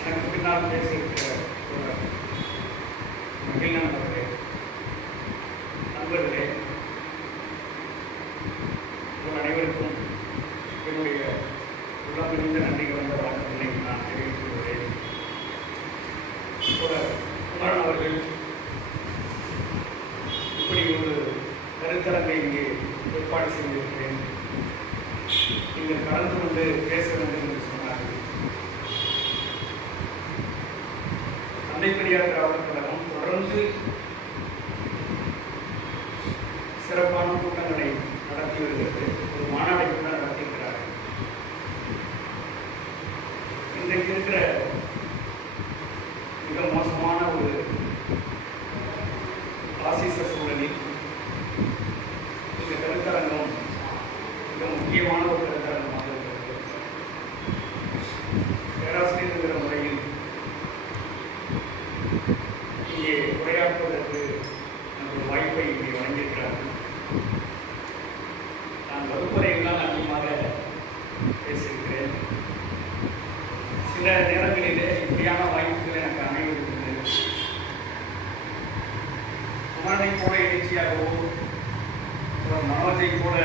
எனக்கு பின்னால் பேசியிருக்கிற மகிழ்நாள் அவர்களே, நண்பர்களே, உங்கள் அனைவருக்கும் என்னுடைய உள்ளமிருந்த நன்றி கலந்த வணக்கங்களை நான் தெரிவித்துக் கொள்கிறேன். குமரன் அவர்கள் இப்படி ஒரு கருத்தரங்கை இங்கே ஏற்பாடு செய்திருக்கிறேன், நீங்கள் கலந்து கொண்டு பேச வேண்டும் என்று சொன்னார்கள். தந்தை பெரியார் திராவிடர் கழகம் தொடர்ந்து சிறப்பான கூட்டங்களை நடத்தி வருகிறது. ஒரு மாநாட்டை கூட நடத்தியிருக்கிறார்கள். இன்றைக்கு இருக்கிற மிக மோசமான ஒரு பாசிச சூழலில் இந்த கருத்தரங்கம் மிக முக்கியமான ஒரு கருத்தரங்கமாக இருக்கிறது. பேராசிரியர் என்கிற முறையில் இங்கே உரையாற்றுவதற்கு எனக்கு வாய்ப்பை இங்கே வழங்கியிருக்கிறார்கள். நான் வகுப்பறையில் தான் அதிகமாக பேசியிருக்கிறேன். சில நேரங்களிலே இப்படியான வாய்ப்புகள் எனக்கு அமைவதில்லை. குமரனை போல எழுச்சியாகவோ மனோஜை போல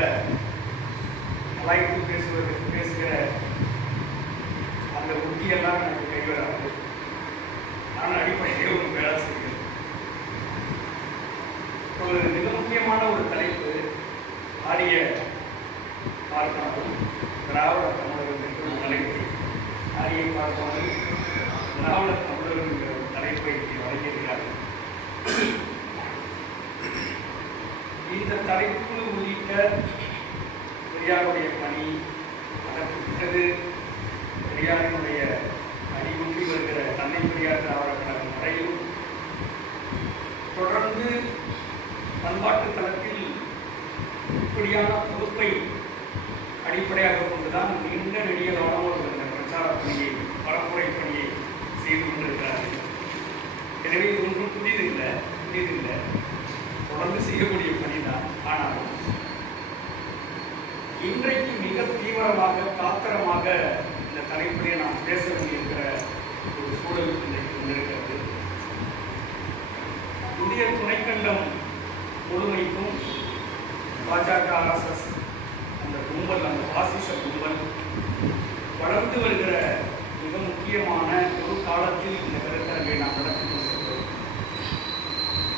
வாய்ப்பு பேசுகிற அந்த உத்தியெல்லாம் எனக்கு கைவராது. நான் அடிப்படையிலே ஒரு பேராசிரியர். ஒரு மிக முக்கியமான ஒரு தலைப்பு ஆரிய பார்ப்பனரும் திராவிட தமிழரும் என்ற ஒரு தலைப்பு. ஆரியை பார்ப்பனரும் திராவிட தமிழரும் என்ற ஒரு தலைப்பை வழங்கியிருக்கிறார்கள். இந்த தலைப்பு உள்ளிட்ட பெரியாருடைய பணி, அதற்கு பிறகு பெரியாரினுடைய அடிமுற்றி வருகிற தந்தை பெரியார் திராவிடர் கழகம் வரையிலும் தொடர்ந்து பண்பாட்டு தளத்தில் இப்படியான பொறுப்பை அடிப்படையாக கொண்டுதான் நீண்ட நெடிய காலமாக இந்த பிரச்சார பணியை, பரப்புரை பணியை செய்து கொண்டிருக்கிறார்கள். எனவே இது ஒன்றும் புதியதில்லை, தொடர்ந்து செய்யக்கூடிய பணிதான். ஆனாலும் இன்றைக்கு மிக தீவிரமாக, காத்திரமாக இந்த தலைப்பிலே நாம் பேச வேண்டியிருக்கிற ஒரு சூழல் இன்றைக்கு கொண்டிருக்கிறது. இந்திய துணைக்கண்டம் முழுமைக்கும் பாஜக, RSS அந்த கும்பல், அந்த பாசிச கும்பல் வளர்ந்து வருகிற மிக முக்கியமான ஒரு காலத்தில் இந்த கருத்தரங்கை நாம் நடத்தி கொண்டிருக்கிறோம்.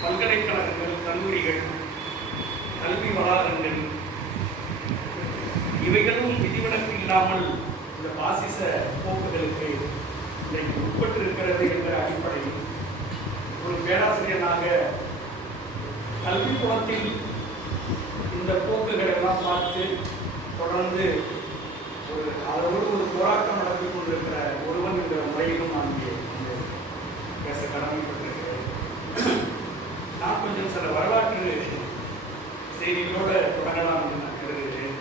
பல்கலைக்கழகங்கள், கல்லூரிகள், கல்வி வளாகங்கள் இவைகளும் விதிவிலக்கு இல்லாமல் இந்த பாசிச போக்குகளுக்கு இன்றைக்கு உட்பட்டிருக்கிறது என்ற அடிப்படையில் ஒரு பேராசிரியராக கல்விக்கூடத்தில் இந்த போக்குகளை எல்லாம் பார்த்து தொடர்ந்து அதோடு ஒரு போராட்டம் நடத்தி கொண்டிருக்கிற ஒருவன் என்ற முறையிலும் நான் இங்கே பேச கடமைப்பட்டிருக்கிறேன். நான் கொஞ்சம் சில வரலாற்று செய்திகளோடு தொடங்கலாம் என்று நான் கருதுகிறேன்.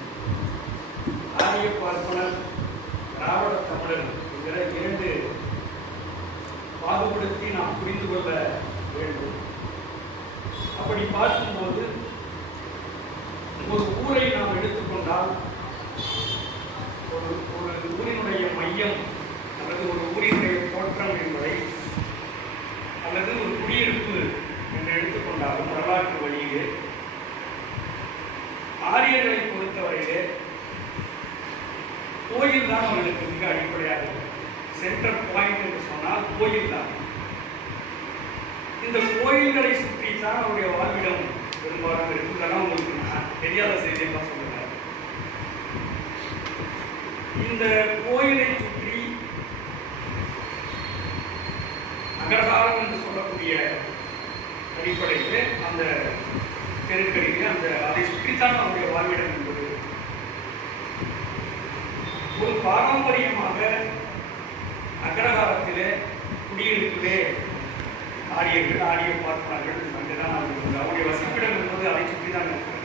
ஆரிய பார்ப்பனர், திராவிட தமிழர் என்கிற இரண்டு பாகுபடுத்தி நாம் புரிந்து கொள்ள வேண்டும். அப்படி பார்க்கும்போது ஒரு ஊரை நாம் எடுத்துக்கொண்டால் ஒரு ஊரினுடைய மையம் அல்லது ஒரு ஊரினுடைய தோற்றம் என்பதை அல்லது ஒரு குடியிருப்பு என்று எடுத்துக்கொண்டாலும் வரலாற்று வழியிலே ஆரியர்களை பொறுத்தவரையிலே கோயில் தான் அவர்களுக்கு மிக அடிப்படையாக சென்ட்ரல் பாயிண்ட் என்று சொன்னால் கோயில் தான். இந்த கோயில்களை சுற்றி தான் அவருடைய வாழ்விடம் பெரும்பாலும் இருக்குதெல்லாம் உங்களுக்கு நான் தெரியாத செய்தியெல்லாம் சொல்லுறேன். இந்த கோயிலை சுற்றி அகர்காலம் என்று சொல்லக்கூடிய அடிப்படையில் அந்த தெருக்களிலே அதை சுற்றித்தான் அவருடைய வாழ்விடம் என்பது ஒரு பாரம்பரியமாக அக்ரகாரத்திலே குடியிருப்பிலே ஆரியர்கள், ஆரிய பார்ப்பனர்கள் அங்குதான் அவருடைய வசிப்பிடம் என்பது அதை சுற்றி தான் இருக்கிறது.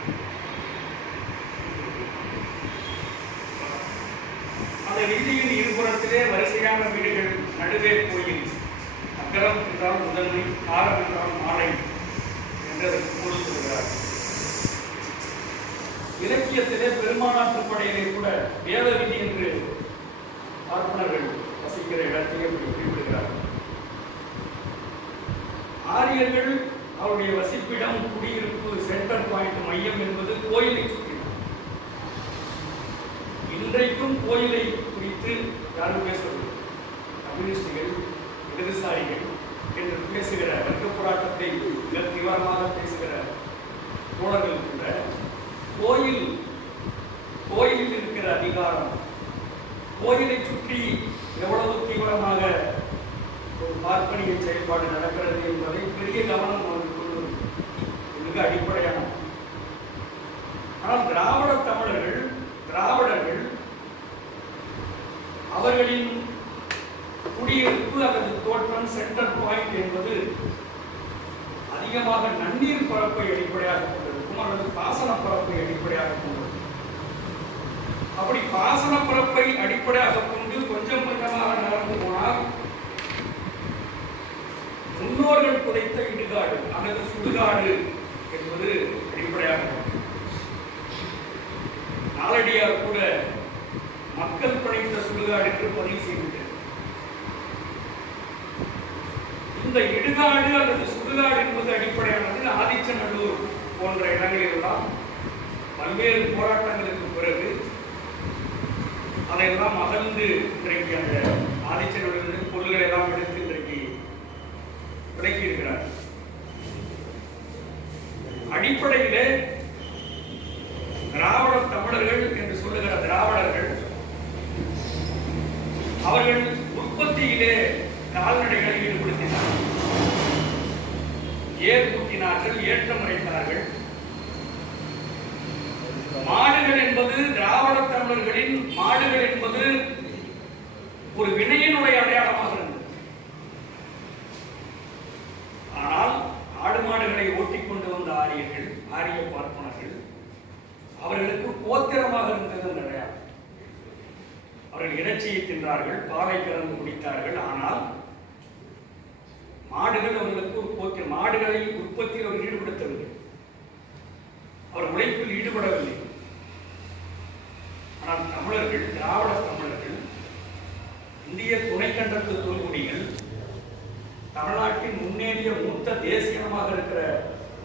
அந்த வீதியின் இருபுறத்திலே வரிசையான வீடுகள், நடுவே கோயில். அக்கரம் என்றால் முதன்மை, காரம் என்றால் மாலை என்று அதற்கு பொருள் சொல்கிறார். இலக்கியத்திலே பெருமானாற்று படையிலே கூட வேதவிதி என்று பார்ப்பனர்கள் வசிக்கிற இடத்தையே குறிப்பிடுகிறார்கள். ஆரியர்கள் அவருடைய வசிப்பிடம், குடியிருப்பு, சென்டர் பாயிண்ட், மையம் என்பது கோயிலை சுற்றி. இன்றைக்கும் கோயிலை குறித்து யாரும் பேசுவது கம்யூனிஸ்டுகள், இடதுசாரிகள் என்று பேசுகிற, வர்க்க போராட்டத்தை மிக தீவிரமாக பேசுகிற தோழர்கள் கூட கோயிலில் இருக்கிற அதிகாரம், கோயிலை சுற்றி எவ்வளவு தீவிரமாக ஒரு பார்ப்பனிய செயல்பாடு நடக்கிறது என்பதை பெரிய கவனம் அவர்கள் கொள்வது மிக அடிப்படையான. ஆனால் திராவிடர்கள் அவர்களின் குடியிருப்பு அல்லது தோற்றம், சென்டர் பாயிண்ட் என்பது அதிகமாக நன்னீர் பரப்பை அடிப்படையாக கொண்டிருக்கும் அல்லது பாசன பரப்பை அடிப்படையாக கொண்டிருக்கும். அப்படி பாசன பரப்பை அடிப்படையாக கொண்டு கொஞ்சம் கொஞ்சமாக நகர்ந்து போனால் முன்னோர்கள் புதைத்த இடுகாடு அல்லது சுடுகாடு என்பது அடிப்படையாக. நாளடியார் கூட மக்கள் படைத்த சுடுகாடு என்று பதிவு செய்துவிட்டது. இந்த இடுகாடு அல்லது சுடுகாடு என்பது அடிப்படையானது ஆதிச்சநல்லூர் போன்ற இடங்களிலெல்லாம் பல்வேறு போராட்டங்களுக்கு பிறகு அதையெல்லாம் அகழ்ந்து இன்றைக்கு அந்த ஆதிச்சநல்லூரிலிருந்து பொருள்களை எல்லாம் எடுத்து இன்றைக்கு விலக்கி இருக்கிறார். அடிப்படையிலே திராவிட தமிழர்கள் என்று சொல்லுகிற திராவிடர்கள் அவர்கள் உற்பத்தியிலே கால்நடைகளை ஈடுபடுத்தினார்கள், ஏர் கூட்டினார்கள், ஏற்றம் இறைத்தார்கள். மாடுகள் என்பது திராவிட தமிழர்களின் மாடுகள் என்பது ஒரு வினையினுடைய அடையாளமாக இருந்தது. ஆனால் ஆடு மாடுகளை ஓட்டிக்கொண்டு வந்த ஆரியர்கள், ஆரிய பார்ப்பனர்கள், அவர்களுக்கு கோத்திரமாக இருந்தது அந்த அடையாளம். அவர்கள் இறைச்சியை தின்றார்கள், பாலை கறந்து குடித்தார்கள். ஆனால் மாடுகள் அவர்களுக்கு ஒரு கோத்திரம். மாடுகளை உற்பத்தியில் அவர் ஈடுபடுத்தவில்லை, அவர் உழைப்பில் ஈடுபடவில்லை. ஆனால் தமிழர்கள், திராவிட தமிழர்கள், இந்திய துணைக்கண்டத்து தொல்குடிகள், தமிழ்நாட்டின் முன்னேறிய மூத்த தேசியமாக இருக்கிற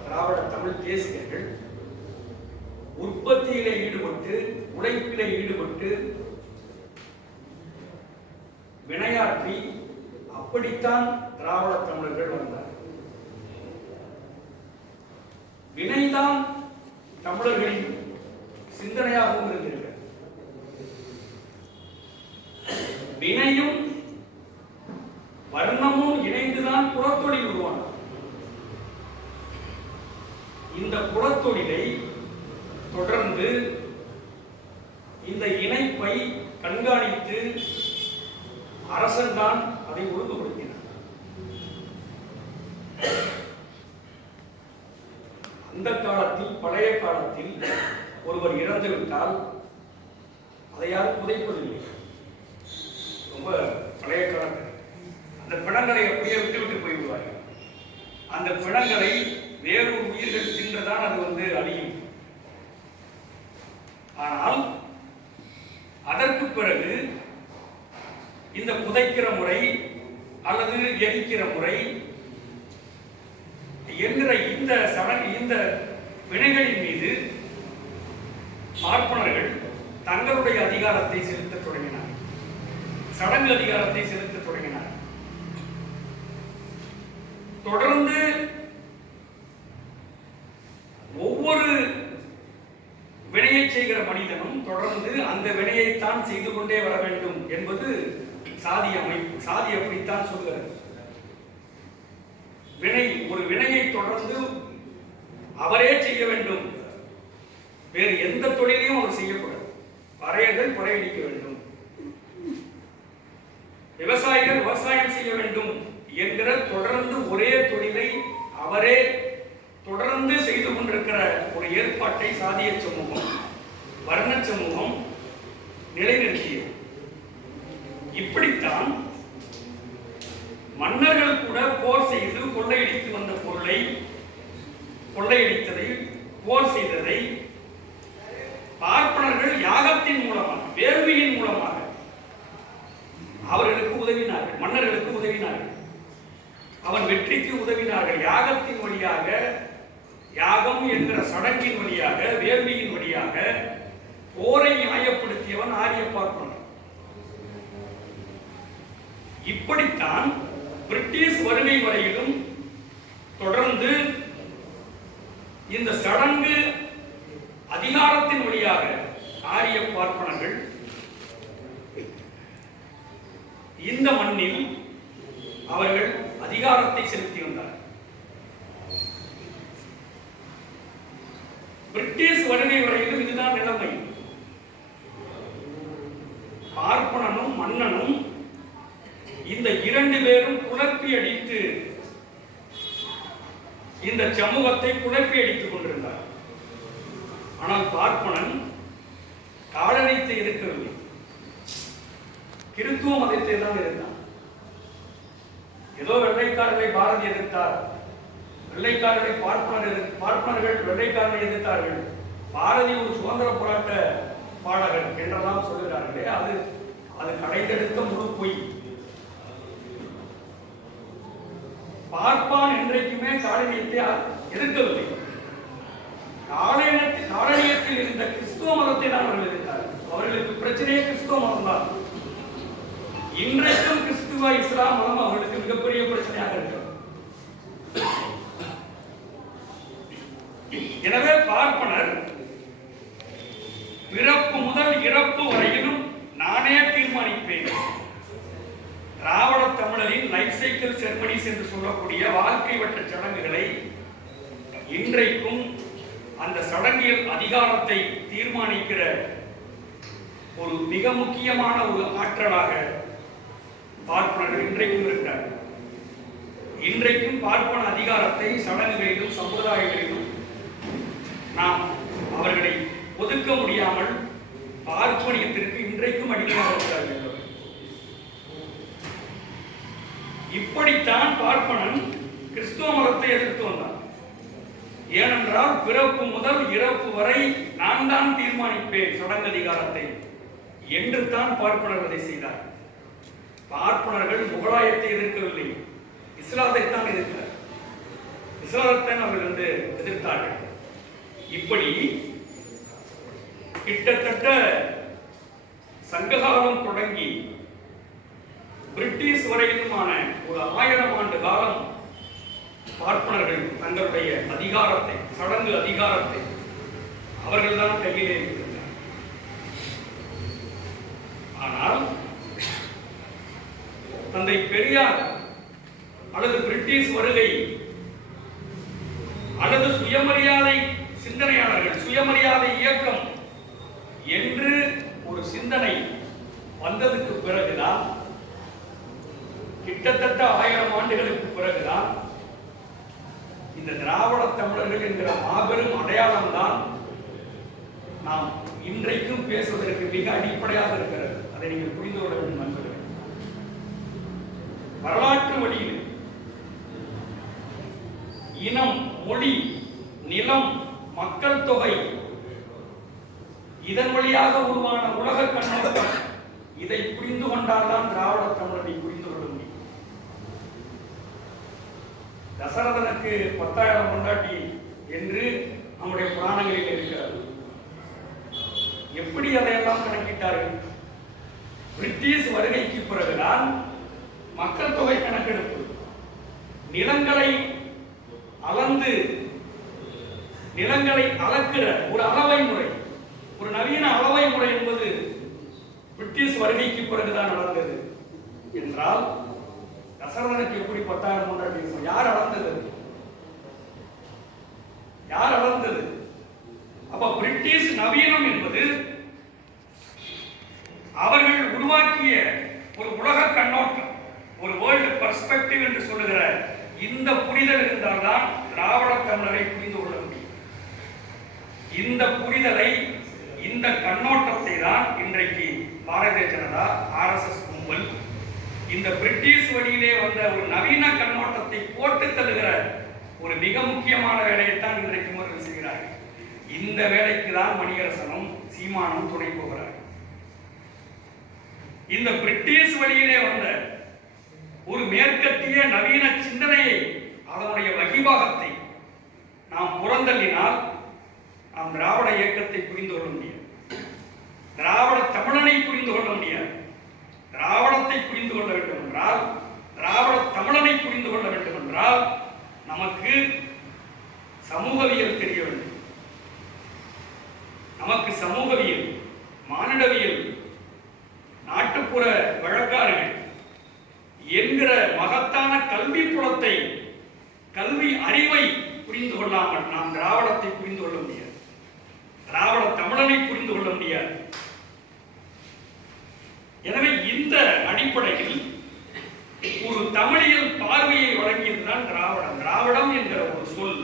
திராவிட தமிழ் தேசியர்கள் உற்பத்தியிலே ஈடுபட்டு, உழைப்பிலே ஈடுபட்டு, வினையாற்றி அப்படித்தான் திராவிட தமிழர்கள் வந்தார். வினைதான் தமிழர்களின் சிந்தனையாகவும் இருக்கிறது. வினையும் வர்ணமும் இணைந்துதான் புறத்தொழில் உருவானது. இந்த புறத்தொழிலை தொடர்ந்து இந்த இணைப்பை கண்காணித்து அரசன் தான் அதை ஒழுங்குபடுத்தினார். அந்த காலத்தில், பழைய காலத்தில் ஒருவர் இறந்துவிட்டால் அதை யாரும் புதைப்பதில்லை. ரொம்ப பழைய காலத்தில் அந்த பிணங்களை அப்படியே விட்டு போய்விடுவார்கள். அந்த பிணங்களை வேறு உயிர்கள் தின்றதான் அது அழியும். ஆனால் அதற்கு பிறகு இந்த புதைக்கிற முறை அல்லது எரிக்கிற முறை என்கிற இந்த வினைகளின் மீது பார்ப்பனர்கள் தங்களுடைய அதிகாரத்தை செலுத்த தொடங்கினார், சடங்கு அதிகாரத்தை செலுத்த தொடங்கினார். தொடர்ந்து ஒவ்வொரு வினையை செய்கிற மனிதனும் தொடர்ந்து அந்த வினையைத்தான் செய்து கொண்டே வர வேண்டும் என்பது சாதி அமைப்பு. சாதி அப்படித்தான் சொல்கிறது. ஒரு வினையை தொடர்ந்து அவரே செய்ய வேண்டும், வேறு எந்த தொழிலையும் அவர் செய்யக்கூடாது. பறையர்கள் பறையடிக்க வேண்டும், விவசாயிகள் விவசாயம் செய்ய வேண்டும் என்கிற தொடர்ந்து ஒரே தொழிலை அவரே தொடர்ந்து செய்து கொண்டிருக்கிற ஒரு ஏற்பாட்டை சாதிய சமூகம், வர்ண சமூகம் நிலைநிறுத்தியது. இப்படித்தான் மன்னர்கள் கூட போர் செய்து கொள்ளையடித்து வந்த பொருளை, கொள்ளையடித்ததை, போர் செய்ததை தியாகத்தின் மூலமாக, வேள்வியின் மூலமாக அவர்களுக்கு உதவினார்கள், மன்னர்களுக்கு உதவினார்கள், அவன் வெற்றிக்கு உதவினார்கள். யாகத்தின் வழியாக, யாகம் என்கிற சடங்கின் வழியாக, வேள்வியின் வழியாக போரை நியாயப்படுத்தியவன் ஆரிய பார்ப்பனன். இப்படித்தான் பிரிட்டிஷ் வருகை வரையிலும் தொடர்ந்து இந்த சடங்கு அதிகாரத்தின் வழியாக ஆரிய பார்ப்பனர்கள் இந்த மண்ணில் அவர்கள் அதிகாரத்தை செலுத்தி வந்தார். பிரிட்டிஷ் வருகை வரையிலும் இதுதான் நிலைமை. பார்ப்பனனும் மன்னனும் இந்த இரண்டு பேரும் குழப்பி அடித்து இந்த சமூகத்தை குழப்பி அடித்துக் கொண்டிருந்தார். ஆனால் பார்ப்பனன் காலனித்தை எதிர்க்கவில்லை, கிறித்துவ மதத்தை தான் இருந்தான். ஏதோ வெள்ளைக்காரர்களை பாரதி எதிர்த்தார், வெள்ளைக்காரர்களை பார்ப்பனர்கள் வெள்ளைக்காரர்களை எதிர்த்தார்கள், பாரதி ஒரு சுதந்திர போராட்ட பாடகர் என்றெல்லாம் சொல்கிறார்களே, அது கடைத்தெடுத்த முழு பொய். பார்ப்பான் என்றைக்குமே காலனியத்தை எதிர்க்கவில்லை. காலனியத்தில் இருந்த கிறிஸ்துவ மதத்தை தான் அவர்கள் எதிர்த்தார்கள். அவர்களுக்கு பிரச்சனையே கிறிஸ்துவ மதம் தான். இன்றைக்கும் கிறிஸ்துவ இஸ்லாம் மதம் அவர்களுக்கு மிகப்பெரிய பிரச்சனையாக இருக்கிறது. எனவே பார்ப்பனர் பிறப்பு முதல் இறப்பு வரையிலும் நானே தீர்மானிப்பேன். திராவிட தமிழரின் லைஃப் சைக்கிள் செர்மனிஸ் என்று சொல்லக்கூடிய வாழ்க்கை வட்ட சடங்குகளை இன்றைக்கும் அந்த சடங்கியல் அதிகாரத்தை தீர்மானிக்கிற ஒரு மிக முக்கியமான ஒரு ஆற்றலாக பார்ப்பனர்கள் இன்றைக்கும் இருக்கிறார். இன்றைக்கும் பார்ப்பன அதிகாரத்தை சடங்குகளிலும் சமுதாயங்களிலும் நாம் அவர்களை ஒதுக்க முடியாமல் பார்ப்பனியத்திற்கு இன்றைக்கும் அடிமையாக இருக்கிறார்கள். இப்படித்தான் பார்ப்பனன் கிறிஸ்துவ மதத்தை எதிர்த்து வந்தான். ஏனென்றால் பிறப்பு முதல் இறப்பு வரை நான் தான் தீர்மானிப்பேன் சடங்கு அதிகாரத்தை என்று தான் பார்ப்பனர் அதை செய்தார். பார்ப்பனர்கள் முகலாயத்தை எதிர்க்கவில்லை, இஸ்லாத்தை தான் எதிர்த்தார். இஸ்லாத்தை அவர்கள் எதிர்த்தார்கள். இப்படி கிட்டத்தட்ட சங்ககாலம் தொடங்கி பிரிட்டிஷ் வரையிலுமான ஒரு 1000 ஆண்டு காலம் பார்ப்பனர்கள் தங்களுடைய அதிகாரத்தை, சடங்கு அதிகாரத்தை அவர்கள்தான் கையிலே இருக்கிறார். ஆனால் தந்தை பெரியார் அல்லது பிரிட்டிஷ் வருகை அல்லது சுயமரியாதை சிந்தனையாளர்கள், சுயமரியாதை இயக்கம் என்று ஒரு சிந்தனை வந்ததுக்கு பிறகுதான், கிட்டத்தட்ட 1000 ஆண்டுகளுக்கு பிறகுதான் இந்த திராவிட தமிழர்கள் என்கிற மாபெரும் அடையாளம் தான் நாம் இன்றைக்கும் பேசுவதற்கு மிக அடிப்படையாக இருக்கிறது. அதை நீங்கள் புரிந்து கொள்ள வேண்டும் நண்பர்கள். வரலாற்று வழியில் இனம், மொழி, நிலம், மக்கள் தொகை, இதன் வழியாக உருவான உலக கண்ணோட்டம், இதை புரிந்து கொண்டால்தான் திராவிட தமிழரை புரிந்து கொள்ள முடியும். தசரதனுக்கு 10,000 பொண்டாட்டி என்று நம்முடைய புராணங்களில் இருக்கிறது. எப்படி அதையெல்லாம் கணக்கிட்டார்கள்? பிரிட்டிஷ் வருகைக்கு பிறகுதான் மக்கள் தொகை கணக்கெடுப்பு, நிலங்களை அளந்து நிலங்களை அளக்கிற ஒரு அளவை முறை, ஒரு நவீன அளவை முறை என்பது பிரிட்டிஷ் வருகைக்கு பிறகுதான் நடந்தது என்றால், தசரதனுக்கு எப்படி 10,000 பொண்டாட்டி இருக்கும்? யார் அளந்தது? யார் அளந்தது? அப்ப பிரிட்டிஷ் நவீனம் என்பது அவர்கள் உருவாக்கிய ஒரு உலக கண்ணோட்டம், ஒரு வேர்ல்டு பெர்ஸ்பெக்டிவ் என்று சொல்லுகிற இந்த புரிதல் இருந்தால்தான் திராவிட தமிழரை புரிந்து கொள்ள முடியும். இந்த புரிதலை, இந்த கண்ணோட்டத்தை தான் இன்றைக்கு பாரதிய ஜனதா, RSS கும்பல் இந்த பிரிட்டிஷ் வழியிலே வந்த ஒரு நவீன கண்ணோட்டத்தை போட்டு தள்ளுகிற ஒரு மிக முக்கியமான வேலையைத்தான் இன்றைக்கு அவர்கள் செய்கிறார்கள். இந்த வேலைக்கு தான் மணியரசனும் சீமானும் துணை போகிறார். இந்த பிரிட்டிஷ் வழியிலே வந்த ஒரு மேற்கத்திய நவீன சிந்தனையை, அதனுடைய வகிபாகத்தை நாம் புறந்தள்ளினால் நாம் திராவிட இயக்கத்தை புரிந்து கொள்ள முடியாது. திராவிட தமிழனை புரிந்து கொள்ள முடியாது. திராவிடத்தை புரிந்து கொள்ள வேண்டும் என்றால், திராவிட தமிழனை புரிந்து கொள்ள வேண்டும் என்றால் நமக்கு சமூகவியல் தெரிய வேண்டும். நமக்கு சமூகவியல், மானிடவியல், நாட்டுப்புற வழக்காறுகள் என்கிற மகத்தான கல்வி புலத்தை, கல்வி அறிவை புரிந்து கொள்ளாமல் நாம் திராவிடத்தை புரிந்து கொள்ள முடியாது. திராவிட தமிழனை புரிந்து கொள்ள முடியாது. எனவே இந்த அடிப்படையில் ஒரு தமிழியல் பார்வையை வழங்கியதுதான் திராவிடம். திராவிடம் என்கிற ஒரு சொல்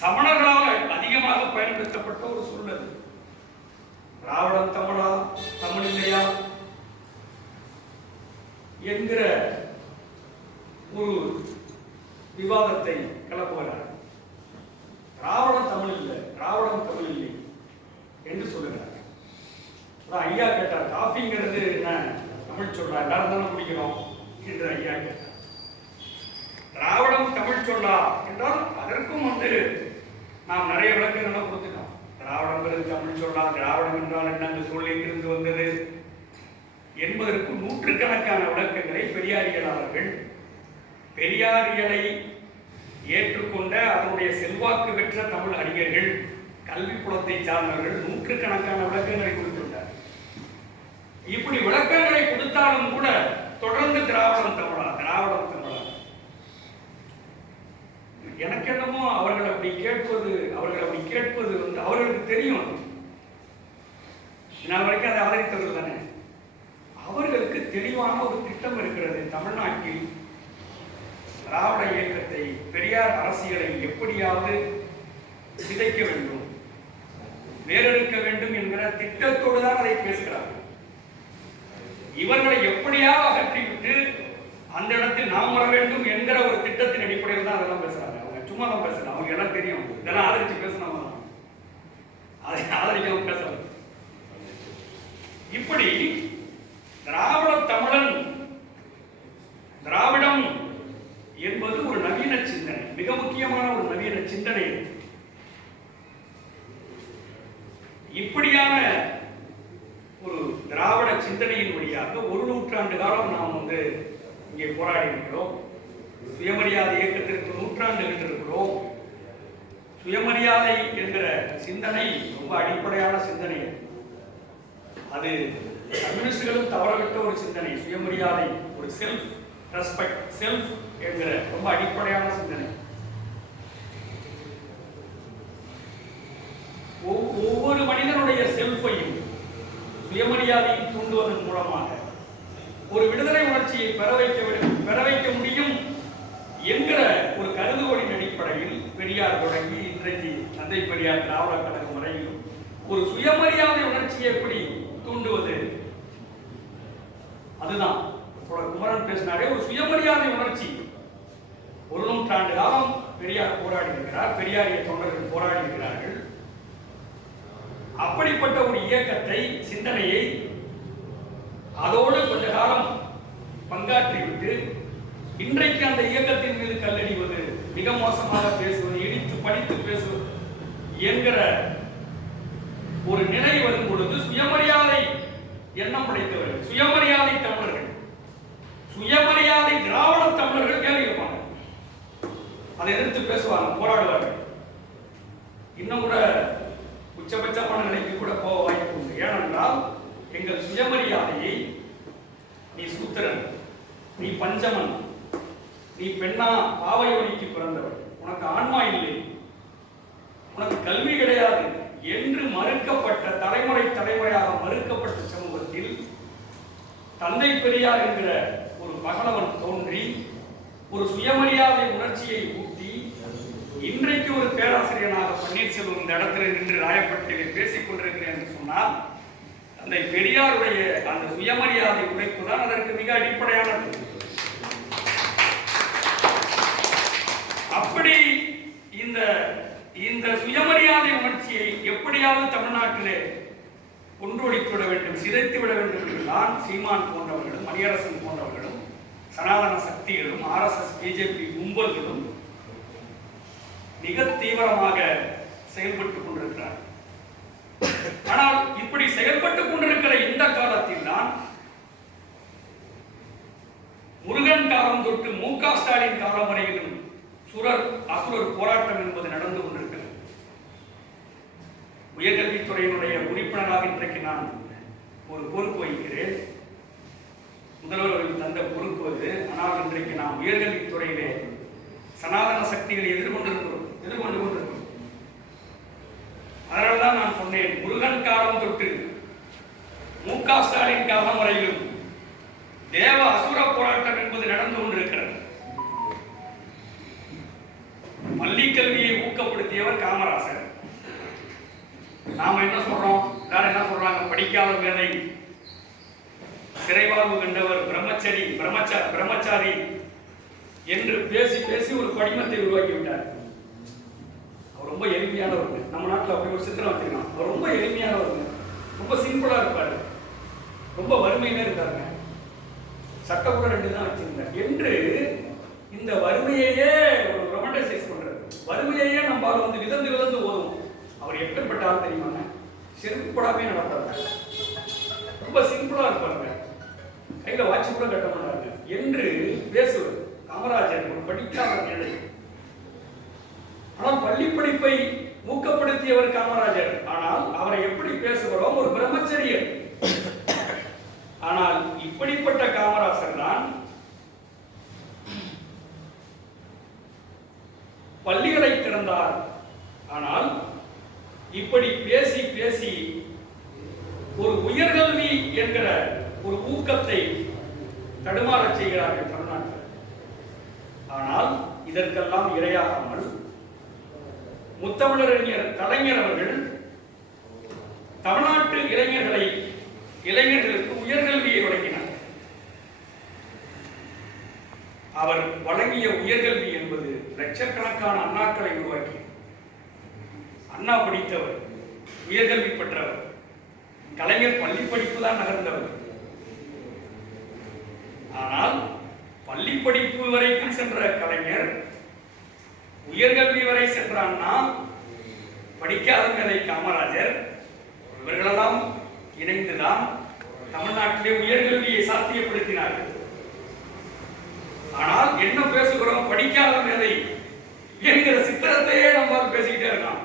சமணர்களால் அதிகமாக பயன்படுத்தப்பட்ட ஒரு சொல். அது திராவிடம் தமிழா, தமிழ் இல்லையா என்கிற ஒரு விவாதத்தை கிளப்புகிறார். திராவிடம் தமிழ் இல்லை, திராவிடம் தமிழ் இல்லை என்று சொல்லுகிறார். ஐயா கேட்டார், காஃபிங்கிறது என்ன தமிழ் சொல்லா, எல்லாரும் தானே குடிக்கிறோம் என்று ஐயா கேட்டார். திராவிடம் தமிழ் சொல்லா என்றால் அதற்கும் நாம் நிறைய விளக்கங்களை கொடுத்துட்டோம். திராவிடங்கிறது தமிழ் சொல்லா, திராவிடம் என்றால் என்ன, அந்த சொல் எங்கிருந்து வந்தது என்பதற்கு நூற்றுக்கணக்கான விளக்கங்களை பெரியாரியலாளர்கள், பெரியாரியலை ஏற்றுக்கொண்ட அதனுடைய செல்வாக்கு பெற்ற தமிழ் அறிஞர்கள், கல்வி புலத்தை சார்ந்தவர்கள் நூற்றுக்கணக்கான விளக்கங்களை கொடுத்துள்ளார். இப்படி விளக்கங்களை கொடுத்தாலும் கூட தொடர்ந்து திராவிடம் தமிழா, திராவிடம் தமிழா. எனக்கு என்னமோ அவர்கள் அப்படி கேட்பது அவர்களுக்கு தெரியும். நான் வரைக்கும் அதை ஆதரித்தவர்கள் தானே. அவர்களுக்கு தெளிவான ஒரு திட்டம் இருக்கிறது. தமிழ்நாட்டில் திராவிட இயக்கத்தை, பெரியார் அரசியலை எப்படியாவது சிதைக்க வேண்டும், வேறெடுக்க வேண்டும் என்கிற திட்டத்தோடு தான் அதை பேசுகிறார்கள். இவர்களை எப்படியாவது அகற்றிவிட்டு அந்த இடத்தில் நாம் வர வேண்டும் என்கிற ஒரு திட்டத்தின் அடிப்படையில் தான் அதெல்லாம் பேசுறாங்க. அவங்க சும்மா தான் பேசுறாங்க. அவங்க எல்லாம் தெரியும். இதெல்லாம் ஆதரிச்சு பேசினவங்க தான், அதை ஆதரிக்காம பேசுறாங்க. இப்படி திராவிட தமிழன், திராவிடம் என்பது ஒரு நவீன சிந்தனை, மிக முக்கியமான ஒரு நவீன சிந்தனை. இப்படியான ஒரு திராவிட சிந்தனையின் வழியாக ஒரு நூற்றாண்டு காலம் நாம் இங்கே போராடி இருக்கிறோம். சுயமரியாதை இயக்கத்திற்கு நூற்றாண்டு இருக்கிறோம். சுயமரியாதை என்கிற சிந்தனை ரொம்ப அடிப்படையான சிந்தனை. அது கம்யூனிஸ்டுகளும் தவறவிட்ட ஒரு சிந்தனை. சுயமரியாதை, ஒரு செல்ஃப் ரெஸ்பெக்ட், செல்ஃப் என்கிற ரொம்ப அடிப்படையான சிந்தனை. ஒவ்வொரு மனிதனுடைய செல்ஃபையும் சுயமரியாதையை தூண்டுவதன் மூலமாக ஒரு விடுதலை உணர்ச்சியை பெற வைக்க முடியும் என்கிற ஒரு கருதுகோளின் அடிப்படையில் பெரியார் தொடங்கி இன்றைக்கு தந்தை பெரியார் திராவிட கழகம் வரையிலும் ஒரு சுயமரியாதை உணர்ச்சியை எப்படி தூண்டுவது, அதுதான் குமரன் பேசினாரே. ஒரு சுயமரியாதை உணர்ச்சி. ஒரு நூற்றாண்டு காலம் பெரியார் போராடி இருக்கிறார், பெரியாரிய தொண்டர்கள் போராடி இருக்கிறார்கள். அப்படிப்பட்ட ஒரு இயக்கத்தை, சிந்தனையை அதோடு கொஞ்ச காலம் பங்காற்றிவிட்டு இன்றைக்கு அந்த இயக்கத்தின் மீது கல்லெறிவது, மிக மோசமாக பேசுவது, இடித்து படித்து பேசுவது என்கிற ஒரு நிலை வரும் பொழுது சுயமரியாதை எண்ணம் படைத்தவர்கள், சுயமரியாதை தமிழர்கள், சுயமரியாதை திராவிட தமிழர்கள் கேள்வி கேட்பாங்க. அதை எதிர்த்து பேசுவாங்க, போராடுவார்கள். இன்னும் கூட உச்சபட்சமான நிலைக்கு கூட போக வாய்ப்பு உண்டு. ஏனென்றால் எங்கள் சுயமரியாதையை, நீ சூத்திரன், நீ பஞ்சமன், நீ பெண்ணா பாவையோனிக்கு பிறந்தவர், உனக்கு ஆன்மா இல்லை, உனக்கு கல்வி கிடையாது என்று மறுக்கப்பட்ட, தலைமுறையாக மறுக்கப்பட்ட சமூகத்தில் தந்தை பெரியார் என்கிற ஒரு பகலவன் தோன்றி ஒரு சுயமரியாதை உணர்ச்சியை ஊட்டி இன்றைக்கு ஒரு பேராசிரியராக பன்னீர்செல்வம் இந்த இடத்துல நின்று ராயப்பட்டியில் பேசிக் கொண்டிருக்கிறேன் என்று சொன்னால் தந்தை பெரியாருடைய அந்த சுயமரியாதை உழைப்பு தான் அதற்கு மிக அடிப்படையானது. அப்படி இந்த இந்த சுயமரியாதை உணர்ச்சியை எப்படியாவது தமிழ்நாட்டிலே கொன்றொழித்துவிட வேண்டும், சிதைத்து விட வேண்டும் என்றுதான் சீமான் போன்றவர்களும் மணியரசன் போன்றவர்களும் சனாதன சக்திகளும் RSS BJP கும்பல்களும் மிக தீவிரமாக செயல்பட்டுக் கொண்டிருக்கிறார். ஆனால் இப்படி செயல்பட்டுக் கொண்டிருக்கிற இந்த காலத்தில் தான் முருகன் காலம் தொட்டு MK ஸ்டாலின் காலம் வரையிலும் அசுரர் போராட்டம் என்பது நடந்து கொண்டிருக்கிறது. உயர்கல்வித்துறையினுடைய உறுப்பினராக இன்றைக்கு நான் ஒரு பொறுப்பு வகிக்கிறேன். முதல்வர்கள் தந்த பொறுப்பு அது. ஆனால் இன்றைக்கு நாம் உயர்கல்வித்துறையிலே சனாதன சக்திகளை எதிர்கொண்டு கொண்டிருக்கிறோம். அதனால்தான் நான் சொன்னேன், முருகன் காலம் தொட்டு MK ஸ்டாலின் காலம் வரையிலும் தேவ அசுர போராட்டம் என்பது நடந்து கொண்டிருக்கிறது. பள்ளி கல்வியை ஊக்கப்படுத்தியவர் காமராசர். நாம என்ன சொல்றோம்? எல்லாரும் என்ன சொல்றாங்க? படிக்காத மேதை, சிறைவாழ்வு கண்டவர், பிரம்மச்சாரி என்று பேசி ஒரு படிமத்தை உருவாக்கி விட்டார். அவர் ரொம்ப எளிமையானவருங்க. நம்ம நாட்டில் அப்படி ஒரு சித்திரம் வச்சுக்கலாம். அவர் ரொம்ப எளிமையானவருங்க, ரொம்ப சிம்பிளா இருப்பாரு, ரொம்ப வறுமையில இருக்காருங்க. சட்டம் கூட 2 தான் வச்சிருந்தார் என்று இந்த வறுமையையே ஒரு ரொமான்டைசைஸ் பண்றது. வறுமையையே நம்மால் வந்து விதந்து ஓதும். அவர் எப்படிப்பட்ட ஆள் தெரியுமாங்க? செருப்பு போடாமே நடப்பாங்க, ரொம்ப சிம்பிளா இருப்பாங்க, கையில வாட்சி கூட கட்ட மாட்டாங்க என்று பேசுவது காமராஜர். ஒரு படிக்காத மேதை, ஆனால் பள்ளி படிப்பை ஊக்கப்படுத்தியவர் காமராஜர். ஆனால் அவரை எப்படி பேசுகிறோம்? ஒரு பிரம்மச்சரியர். ஆனால் இப்படிப்பட்ட காமராசர் தான் பள்ளிகளை திறந்தார். ஆனால் இப்படி பேசி ஒரு உயர்கல்வி என்கிற ஒரு ஊக்கத்தை தடுமாறச் செய்கிறார்கள் தமிழ்நாட்டில். ஆனால் இதற்கெல்லாம் இரையாகாமல் முத்தமிழறிஞர் கலைஞர் அவர்கள் தமிழ்நாட்டு இளைஞர்களுக்கு உயர்கல்வியை வழங்கினார். அவர் வழங்கிய உயர்கல்வி என்பது லட்சக்கணக்கான அண்ணாக்களை உருவாக்கி, அண்ணா படித்தவர், உயர்கல்வி பெற்றவர். கலைஞர் பள்ளி படிப்பு தான் நகர்ந்தவர். ஆனால் பள்ளி படிப்பு வரைக்கும் சென்ற கலைஞர், உயர்கல்வி வரை சென்ற அண்ணா, படிக்காத மேதை காமராஜர், இவர்களெல்லாம் இணைந்துதான் தமிழ்நாட்டிலே உயர்கல்வியை சாத்தியப்படுத்தினார்கள். ஆனால் என்ன பேசுகிறோம்? படிக்காத மேதை என்கிற சித்திரத்தையே நம்மால் பேசிக்கிட்டே இருக்கலாம்.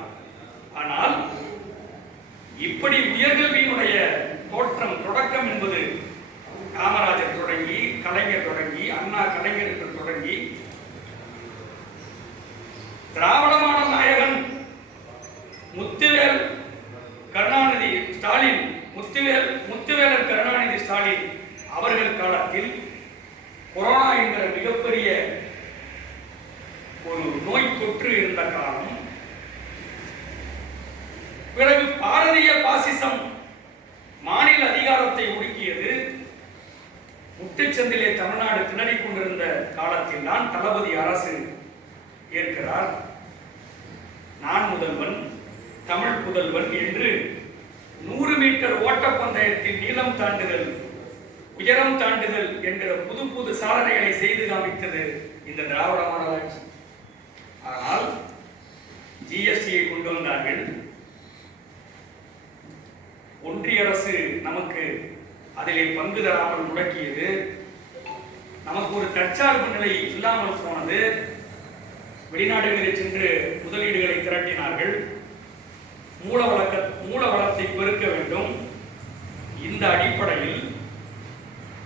ஆனால் இப்படி உயர்கல்வியினுடைய தொடக்கம் என்பது காமராஜர் தொடங்கி, கலைஞர் தொடங்கி, அண்ணா கலைஞர்கள் தொடங்கி, திராவிட மாடல் நாயகன் முத்துவேலர் கருணாநிதி ஸ்டாலின் அவர்கள் காலத்தில் கொரோனா என்கிற மிகப்பெரிய ஒரு நோய் தொற்று இருந்த காலம். பிறகு பாரதிய பாசிசம் மாநில அதிகாரத்தை ஒடுக்கியது. முட்டுச்சந்திலே தமிழ்நாடு திணறிக் கொண்டிருந்த காலத்தில் தான் தளபதி அரசு ஏற்கிறார். நான் முதல்வன், தமிழ் புதல்வன் என்று 100 மீட்டர் ஓட்டப்பந்தயத்தில் நீளம் தாண்டுதல், உயரம் தாண்டுதல் என்கிற புது சாதனைகளை செய்து காமித்தது இந்த திராவிட மாடல் ஆட்சி. ஆனால் GSTயை கொண்டு வந்தார்கள். ஒன்றிய அரசு நமக்கு அதிலே பங்கு தராமல் முடக்கியது. நமக்கு ஒரு தற்சார்பு நிலை இல்லாமல் போனது. வெளிநாடுகளில் சென்று முதலீடுகளை திரட்டினார்கள். மூல வளத்தை பெருக்க வேண்டும். இந்த அடிப்படையில்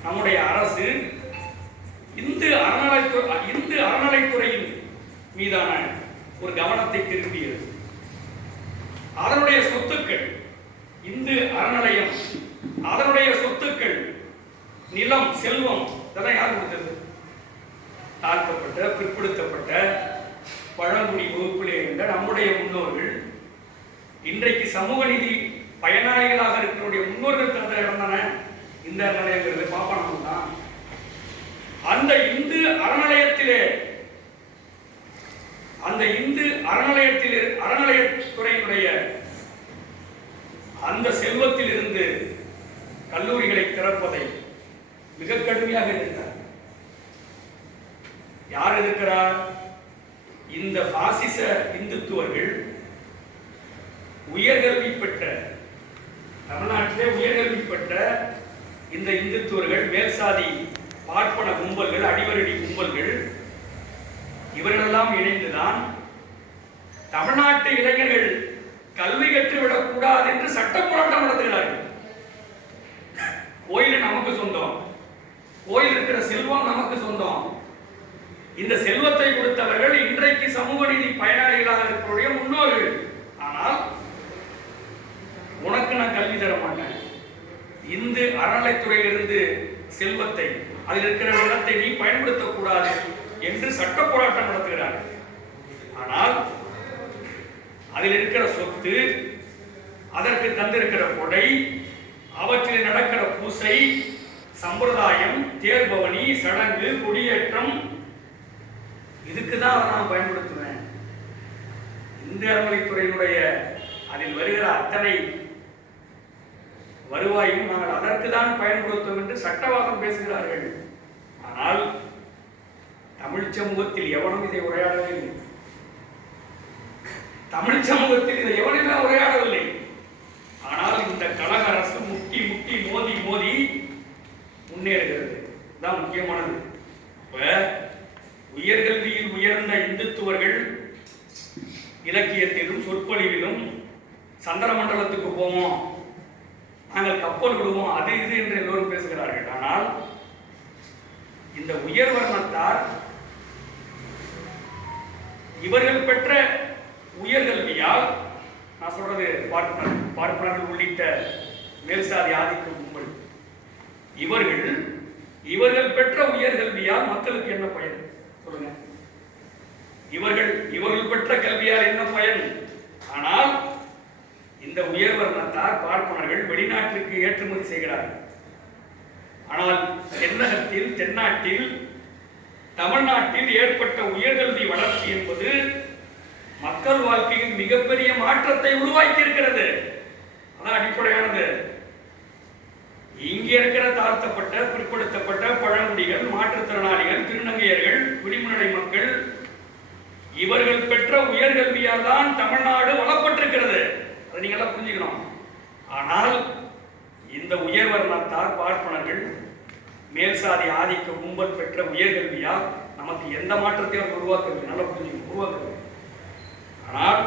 நம்முடைய அரசு இந்து அறநிலைத்துறையின் மீதான ஒரு கவனத்தை திருப்பியது. அதனுடைய சொத்துக்கள், இந்து அறநிலையம், அதனுடைய சொத்துக்கள், நிலம், செல்வம், இதெல்லாம் யார் கொடுத்தது? தாழ்த்தப்பட்ட, பிற்படுத்தப்பட்ட, பழங்குடி வகுப்பிலே இருந்த நம்முடைய முன்னோர்கள். இன்றைக்கு சமூக நீதி பயனாளிகளாக இருக்கிற முன்னோர்கள் தந்த இடம் தானே இந்த அறநிலையங்கிறது. பாப்பானம் தான். அந்த இந்து அறநிலையத்திலே அந்த இந்து அறநிலையத்துறையினுடைய அந்த செல்வத்தில் இருந்து கல்லூரிகளை திறப்பதை மிக கடுமையாக எதிர்த்தார். யார் எதிர்க்கிறார்? இந்த பாசிச இந்துத்துவர்கள் உயர்கல்வி பெற்ற, தமிழ்நாட்டிலே உயர்கல்வி பெற்ற இந்த இந்துத்துவர்கள், மேல்சாதி பார்ப்பன கும்பல்கள், அடிவரடி கும்பல்கள், இவர்களெல்லாம் இணைந்துதான் தமிழ்நாட்டு இளைஞர்கள் கல்வி கற்றுவிடக் கூடாது என்று சட்ட போராட்டம் நடத்துகிறார்கள். கோயில் நமக்கு சொந்தம், கோயில் இருக்கிற செல்வம் நமக்கு சொந்தம். இந்த செல்வத்தை கொடுத்தவர்கள் இன்றைக்கு சமூக நீதி பயனாளிகளாக இருக்கக்கூடிய முன்னோர்கள். ஆனால் உனக்கு நான் கல்வி தர மாட்டேன், இந்து அறநிலைத்துறையிலிருந்து செல்வத்தை, அதில் இருக்கிற நிலத்தை நீ பயன்படுத்தக்கூடாது என்று சட்ட போராட்டம் நடத்துகிறார்கள். ஆனால் அதில் இருக்கிற சொத்து, அதற்கு தந்திருக்கிற கொடை, அவற்றில் நடக்கிற பூசை, சம்பிரதாயம், தேர்பவனி, சடங்கு, கொடியேற்றம், இதுக்கு தான் அதை நான் பயன்படுத்துவேன். இந்து அறநிலைத்துறையினுடைய அதில் வருகிற அத்தனை வருவாயும் நாங்கள் அதற்கு தான் பயன்படுத்துவோம் என்று சட்டவாதம் பேசுகிறார்கள். ஆனால் தமிழ் சமூகத்தில் எவனும் இதை உரையாடவே இல்லை. தமிழ் சமூகத்தில் இதை எவனுமே உரையாடவில்லை. ஆனால் இந்த கழக அரசு முட்டி முட்டி மோதி மோதி முன்னேறுகிறது. தான் முக்கியமானது. உயர்கல்வியில் உயர்ந்த இந்துத்துவர்கள் இலக்கியத்திலும் சொற்பொழிவிலும் சந்திர மண்டலத்துக்கு போவோம், நாங்கள் கப்பல் விடுவோம், அது இது என்று எல்லோரும் பேசுகிறார்கள். ஆனால் இந்த உயர் வர்ணத்தார் இவர்கள் பெற்ற உயர்கல்வியால், நான் சொல்றது பார்ப்பனர்கள் உள்ளிட்ட மேல்சாதி ஆதிக்க கும்பல், இவர்கள் பெற்ற உயர்கல்வியால் மக்களுக்கு என்ன பயன் சொல்லுங்க? இவர்கள் பெற்ற கல்வியால் என்ன பயன்? ஆனால் இந்த உயர் வர்ணத்தார் பார்ப்பனர்கள் வெளிநாட்டிற்கு ஏற்றுமதி செய்கிறார்கள். ஆனால் தென்னகத்தில், தென்னாட்டில், தமிழ்நாட்டில் ஏற்பட்ட உயர்கல்வி வளர்ச்சி என்பது மக்கள் வாழ்க்கையில் மிகப்பெரிய மாற்றத்தை உருவாக்கி இருக்கிறது. அதான் அடிப்படையானது. இங்கே இருக்கிற தாழ்த்தப்பட்ட, பிற்படுத்தப்பட்ட பழங்குடிகள், மாற்றுத்திறனாளிகள், திருநங்கையர்கள், விளிம்புநிலை மக்கள், இவர்கள் பெற்ற உயர்கல்வியால் தான் தமிழ்நாடு வளப்பட்டிருக்கிறது. அதை நீங்களாம் புரிஞ்சுக்கணும். ஆனால் இந்த உயர் வர்ணத்தார், பார்ப்பனர்கள், மேல்சாதி ஆதிக்க கும்பல் பெற்ற உயர்கல்வியால் நமக்கு எந்த மாற்றத்தையும் உருவாக்கவில்லை. நல்லா புரிஞ்சுக்கணும், உருவாக்கவில்லை. ஆனால்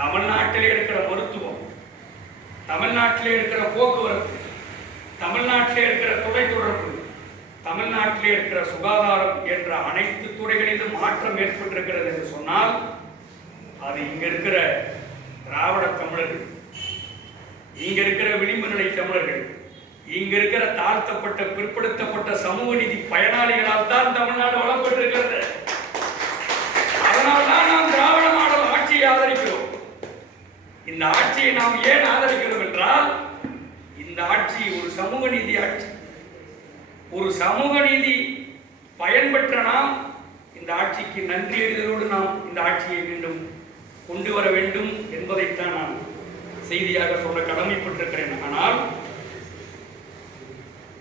தமிழ்நாட்டிலே இருக்கிற மருத்துவம், தமிழ்நாட்டிலே இருக்கிற போக்குவரத்து, தமிழ்நாட்டிலே இருக்கிற தொலைத்தொடர்பு, தமிழ்நாட்டிலே இருக்கிற சுகாதாரம் என்ற அனைத்து துறைகளிலும் மாற்றம் ஏற்பட்டிருக்கிறது என்று சொன்னால் அது இங்க இருக்கிற திராவிட தமிழர்கள், இங்க இருக்கிற விளிம்பு நிலை தமிழர்கள், இங்க இருக்கிற தாழ்த்தப்பட்ட, பிற்படுத்தப்பட்ட சமூக நீதி பயனாளிகளால் தான் தமிழ்நாடு வளப்பட்டிருக்கிறது. அதனால்தான் நாம் திராவிட மாடல் ஆட்சியை ஆதரிக்கிறோம். இந்த ஆட்சியை நாம் ஏன் ஆதரிக்கிறோம் என்றால், இந்த ஆட்சி ஒரு சமூக நீதி ஆட்சி. ஒரு சமூக நீதி பயன்பெற்ற நாம் இந்த ஆட்சிக்கு நன்றி அறிதலோடு நாம் இந்த ஆட்சியை மீண்டும் கொண்டு வர வேண்டும் என்பதைத்தான் நான் செய்தியாக சொல்ல கடமைப்பட்டிருக்கிறேன். ஆனால்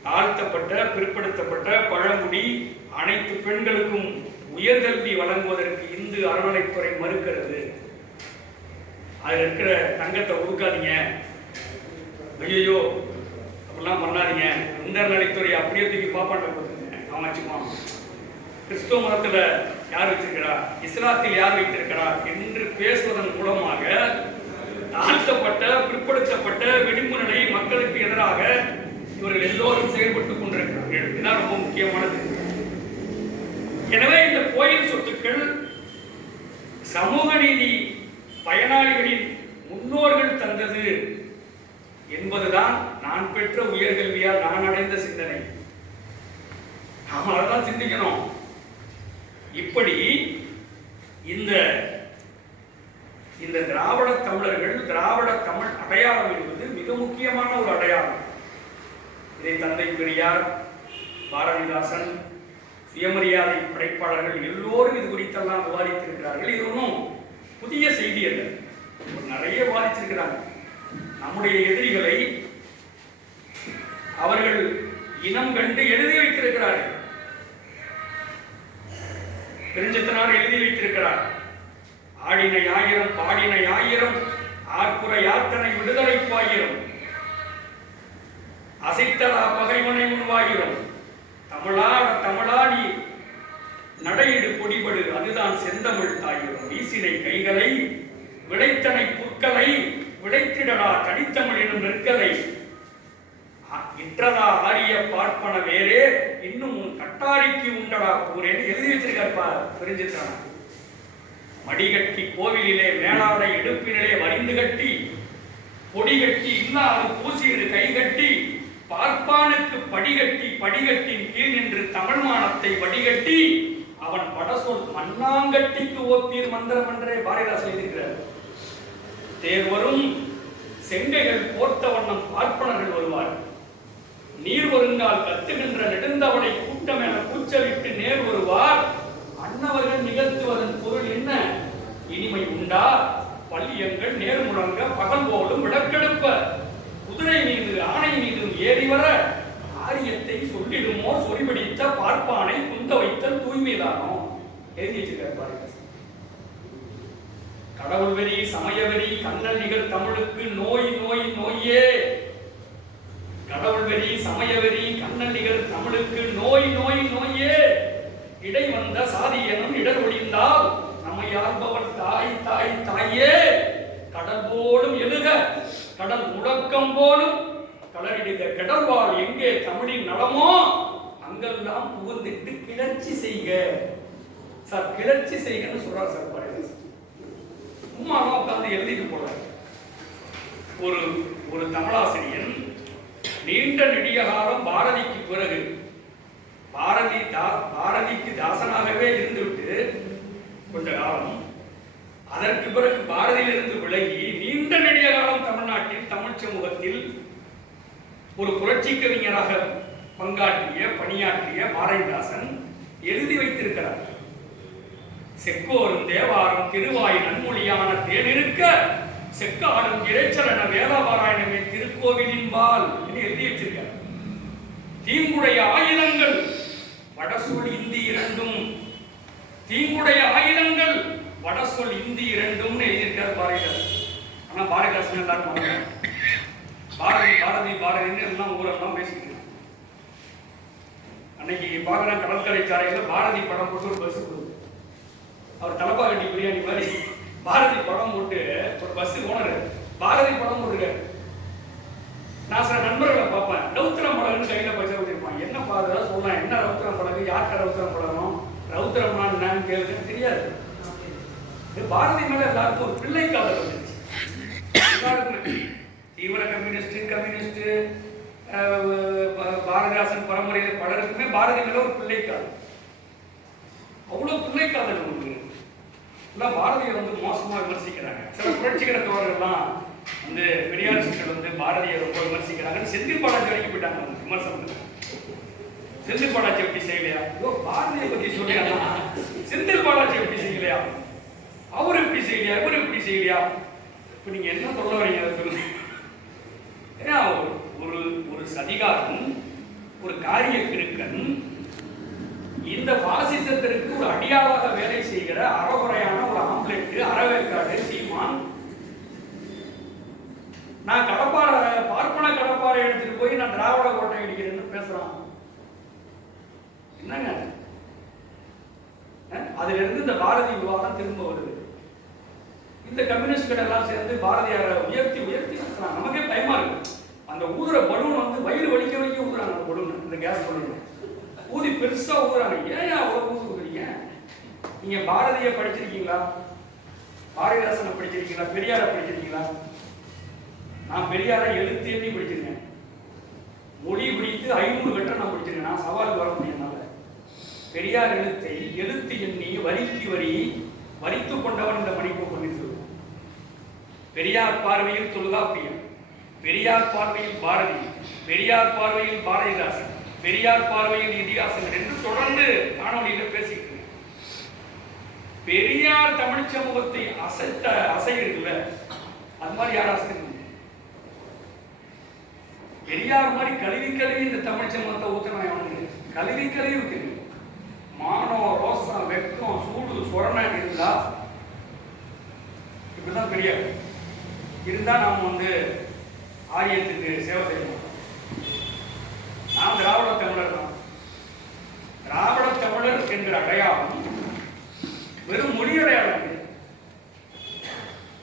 தாழ்த்தப்பட்ட, பிற்படுத்தப்பட்ட, பழங்குடி அனைத்து பெண்களுக்கும் உயர்கல்வி வழங்குவதற்கு இந்து அறநிலைத்துறை மறுக்கிறது. அதில் இருக்கிற தங்கத்தை ஒதுக்காதீங்க, ஐயோ அப்படிலாம் பண்ணாதீங்க, இந்த அறநிலைத்துறை அப்படியே தூக்கி பாப்பாண்ட கொடுத்துங்க, அவன் வச்சுக்குவான். கிறிஸ்துவ மதத்தில் யார் வச்சிருக்கிறா, இஸ்லாத்தில் யார் வைத்திருக்கிறார் என்று பேசுவதன் மூலமாக தாழ்த்தப்பட்ட, பிற்படுத்தப்பட்ட, விளிம்பு நிலை மக்களுக்கு எதிராக இவர்கள் எல்லோரும் செயல்பட்டுக் கொண்டிருக்கிறார்கள். இதுதான் ரொம்ப முக்கியமானது. எனவே இந்த கோயில் சொத்துக்கள் சமூக நீதி பயனாளிகளின் முன்னோர்கள் தந்தது என்பதுதான் நான் பெற்ற உயர்கல்வியால் நான் அடைந்த சிந்தனை. நாம் அதான் சிந்திக்கணும். இப்படி இந்த திராவிட தமிழர்கள், திராவிட தமிழ் அடையாளம் என்பது மிக முக்கியமான ஒரு அடையாளம். இதை தந்தை பெரியார், பாரதிதாசன், சுயமரியாதை படைப்பாளர்கள் எல்லோரும் இது குறித்தெல்லாம் விவாதித்திருக்கிறார்கள். இது ஒன்றும் புதிய செய்தி அல்ல, நிறைய விவாதிச்சிருக்கிறாங்க. நம்முடைய எதிரிகளை அவர்கள் இனம் கண்டு எழுதி வைத்திருக்கிறார்கள். பெருஞ்சித்தனார் எழுதி வைத்திருக்கிறார், ஆடினை ஆயிரம் பாடினை ஆயிரம் ஆர்ப்புற யாத்தனை விடுதலை பாயிரம் அசைத்தலா பகைவனை உருவாயிரம் தமிழா தமிழா நீ நடையிடு பொடிபடு அதுதான் செந்தமிழ் தாயிரம் வீசினை கைகளை விளைத்தனை புற்களை விளைத்திடடா தனித்தமிழ் எனும் நெற்களை இற்றதா ஆரிய பார்ப்பன வேறே இன்னும் உன் கட்டாரிக்கு உண்டடா கூறேன்னு எழுதி வச்சிருக்காருப்பா பெருஞ்சித்தனார். மடிகட்டி கோவிலிலே மேலாடை இடுப்பினிலே வரிந்து கட்டி பொடி கட்டி இல்லாது பூசிடு கை கட்டி பார்ப்பானுக்கு படிகட்டி படிகட்டின் கீழ் நின்று தமிழ் மானத்தை வடிகட்டி அவன் படசொல் மண்ணாங்கட்டிக்கு ஓப்பீர் மந்திரம் என்றே பாரதிதாசன் எழுதியிருக்கிறார். தேர்வரும் செங்கைகள் போர்த்த வண்ணம் பார்ப்பனர்கள் வருவார், நீர் வருங்கால் கத்துகின்ற நெடுந்தவளை கூட்டம் என கூச்சலிட்டு நேர் வருவார், அன்னவர்கள் நிகழ்த்துவதன் பொருள் என்ன, இனிமை உண்டா பள்ளியங்கள் நேர் முழங்க பகல் போலும் விளக்கெடுப்ப குதிரை மீது ஆணை மீதும் ஏறி வர ஆரியத்தை சொல்லிடுமோ சொறிபிடித்த பார்ப்பானை குந்த வைத்தல் தூய்மைதானோ எழுதி வச்சிருக்காரு. கடவுள் வெறி சமயவெறி கண்ணல் நிகழ் தமிழுக்கு நோய் நோய் நோயே, கடவுள் வெறி சமயவெறி கண்ணல் நிகழ் தமிழுக்கு நோய் நோய் நோயே, இடை வந்த சாதி எனும் இடர் ஒழிந்தால் நம்மை ஆள்பவர் தாய் தாய் தாயே, கடல் போலும் எழுக கடல் முழக்கம் போலும் கடலிடுக கடல்வாள் எங்கே தமிழின் நலமோ அங்கெல்லாம் புகுந்துட்டு கிளர்ச்சி செய்க. சார் கிளர்ச்சி செய்கன்னு சொல்றாரு சார் பாரதிதாசன். சும்மா உட்கார்ந்து எழுதிட்டு போறாரு. ஒரு தமிழாசிரியன் நீண்ட நெடிய காலம் பாரதிக்கு பிறகு பாரதிக்கு தாசனாகவே இருந்துவிட்டு கொஞ்ச காலம் அதற்கு பிறகு பாரதியிலிருந்து விலகி நீண்ட நெடிய காலம் தமிழ்நாட்டில் தமிழ் சமூகத்தில் ஒரு புரட்சி கவிஞராக பணியாற்றிய பாரதிதாசன் எழுதி வைத்திருக்கிறார். செக்கோரும் தேவாரம் திருவாய் நன்மொழியான தேனிருக்க செக்காடும் இறைச்சலன வேதபாராயணமே திருக்கோவிலின்பால் என்று எழுதி வச்சிருக்கார். தீங்குடைய ஆயுதங்கள் வடசொல் இந்தி இரண்டும், தீங்குடைய ஆயுதங்கள் வடசொல் இந்தி இரண்டும் எழுதியிருக்கார் பாரதிதாசன். ஆனா பாரதிதாசன் எல்லாரும் பாரதி பாரதி பாரதின்னு எல்லாம் ஊரெல்லாம் பேசிக்கிட்டு அன்னைக்கு பார்க்கலாம் கடற்கரை சாலையில் பாரதி படம் போட்டு ஒரு பஸ் போகுது. அவர் தலப்பா கட்டி பிரியாணி மாதிரி பாரதி படம் போட்டு ஒரு பஸ் ஓனர் பாரதி படம் போட்டுருக்காரு. நான் சில நண்பர்களை பார்ப்பேன், ரவுத்திரம் படகுன்னு கையில் பச்சை வச்சிருப்பான். என்ன பாதுதான் சொல்லலாம், என்ன ரவுத்திரம் படகு, யார்கிட்ட ரவுத்திரம் படணும், ரவுத்திரம்னா என்னன்னு கேளுன்னு தெரியாது. பாரதி மேல எல்லாருக்கும் ஒரு பிள்ளை காதல் வந்துருச்சு. தீவிர கம்யூனிஸ்ட் பாரதிதாசன் பரம்பரையில் பலருக்குமே பாரதி மேல ஒரு பிள்ளை காதல். அவ்வளவு பிள்ளை காதல் உங்களுக்கு எல்லாம் பாரதியை மோசமா விமர்சிக்கிறாங்க. சில புரட்சிகர தோழர்கள்லாம் பெரியார் சிக்கல் பாரதியை ரொம்ப விமர்சிக்கிறாங்கன்னு செந்தில் பாலாஜி வரைக்கும் போயிட்டாங்க விமர்சனம். செந்தில் பாலாஜி எப்படி செய்யலையா, பாரதியை பத்தி சொல்லியா, செந்தில் பாலாஜி எப்படி செய்யலையா, அவர் எப்படி செய்யலையா, இவர் எப்படி செய்யலையா, இப்ப நீங்க என்ன சொல்ல வரீங்க சொல்லுங்க. ஏன்னா ஒரு சதிகாரம், ஒரு காரிய கிருக்கன் இந்த பாசிசத்திற்கு ஒரு அடியாளாக வேலை செய்கிற அறகுறையான ஒரு ஆம்லெட் அறவேற்காடு சீமான் நான் பார்ப்பன கடப்பாறை எடுத்துட்டு போய் நான் திராவிட கோட்டை அடிக்கிறேன்னு பேசுறான். என்னங்க அதுல இருந்து இந்த பாரதி விவாதம் திரும்ப வருது. இந்த கம்யூனிஸ்ட்கள் எல்லாம் சேர்ந்து பாரதியாரை உயர்த்தி நடத்துறாங்க. நமக்கே பயமா இருக்கு. அந்த ஊதுற பலூன் வயிறு வலிக்க ஊதுறாங்க. அந்த பலூன், இந்த கேஸ் பலூன் ஊதி பெருசா ஊதுறாங்க. ஏன் அவ்வளவு ஊதுறீங்க? நீங்க பாரதியை படிச்சிருக்கீங்களா, பாரதிதாசனை படிச்சிருக்கீங்களா, பெரியாரை படிச்சிருக்கீங்களா? நான் பெரியாரை எழுத்து எண்ணி படிச்சிருக்கேன், மொழி பிடித்து 500 கட்ட நான் படிச்சிருக்கேன். நான் சவாலுக்கு வர முடியும். பெரியார் எழுத்தை எழுத்து எண்ணி வரிக்கு வரி வரித்து கொண்டவன் இந்த மணிப்பு பண்ணி சொல்லுவோம். பெரியார் பார்வையில் தொல்காப்பியம், பெரியார் பார்வையில் பாரதி, பெரியார் பார்வையில் பாரதிதாசன், பெரியார் பார்வையில் இதிகாசங்கள் என்று தொடர்ந்து காணொலியில் பேசிட்டு இருக்கேன். பெரியார் தமிழ் சமூகத்தை அசைகிறதுல அது மாதிரி யார் அசைக்கிறது? பெரியார் மாதிரி கழுவி இந்த தமிழ் சமூகத்தை ஊத்தின கழுவி இருக்குது. மானம், ரோசம், வெக்கம், சூடு, சொரணம் இருந்தா இப்படிதான் பெரியார் இருந்தா நாம் ஆரியத்துக்கு சேவை செய்யணும். நாம் திராவிட தமிழர் தான். திராவிட தமிழர் என்கிற அடையாளம் வெறும் மொழி அடையாளம் கிடையாது.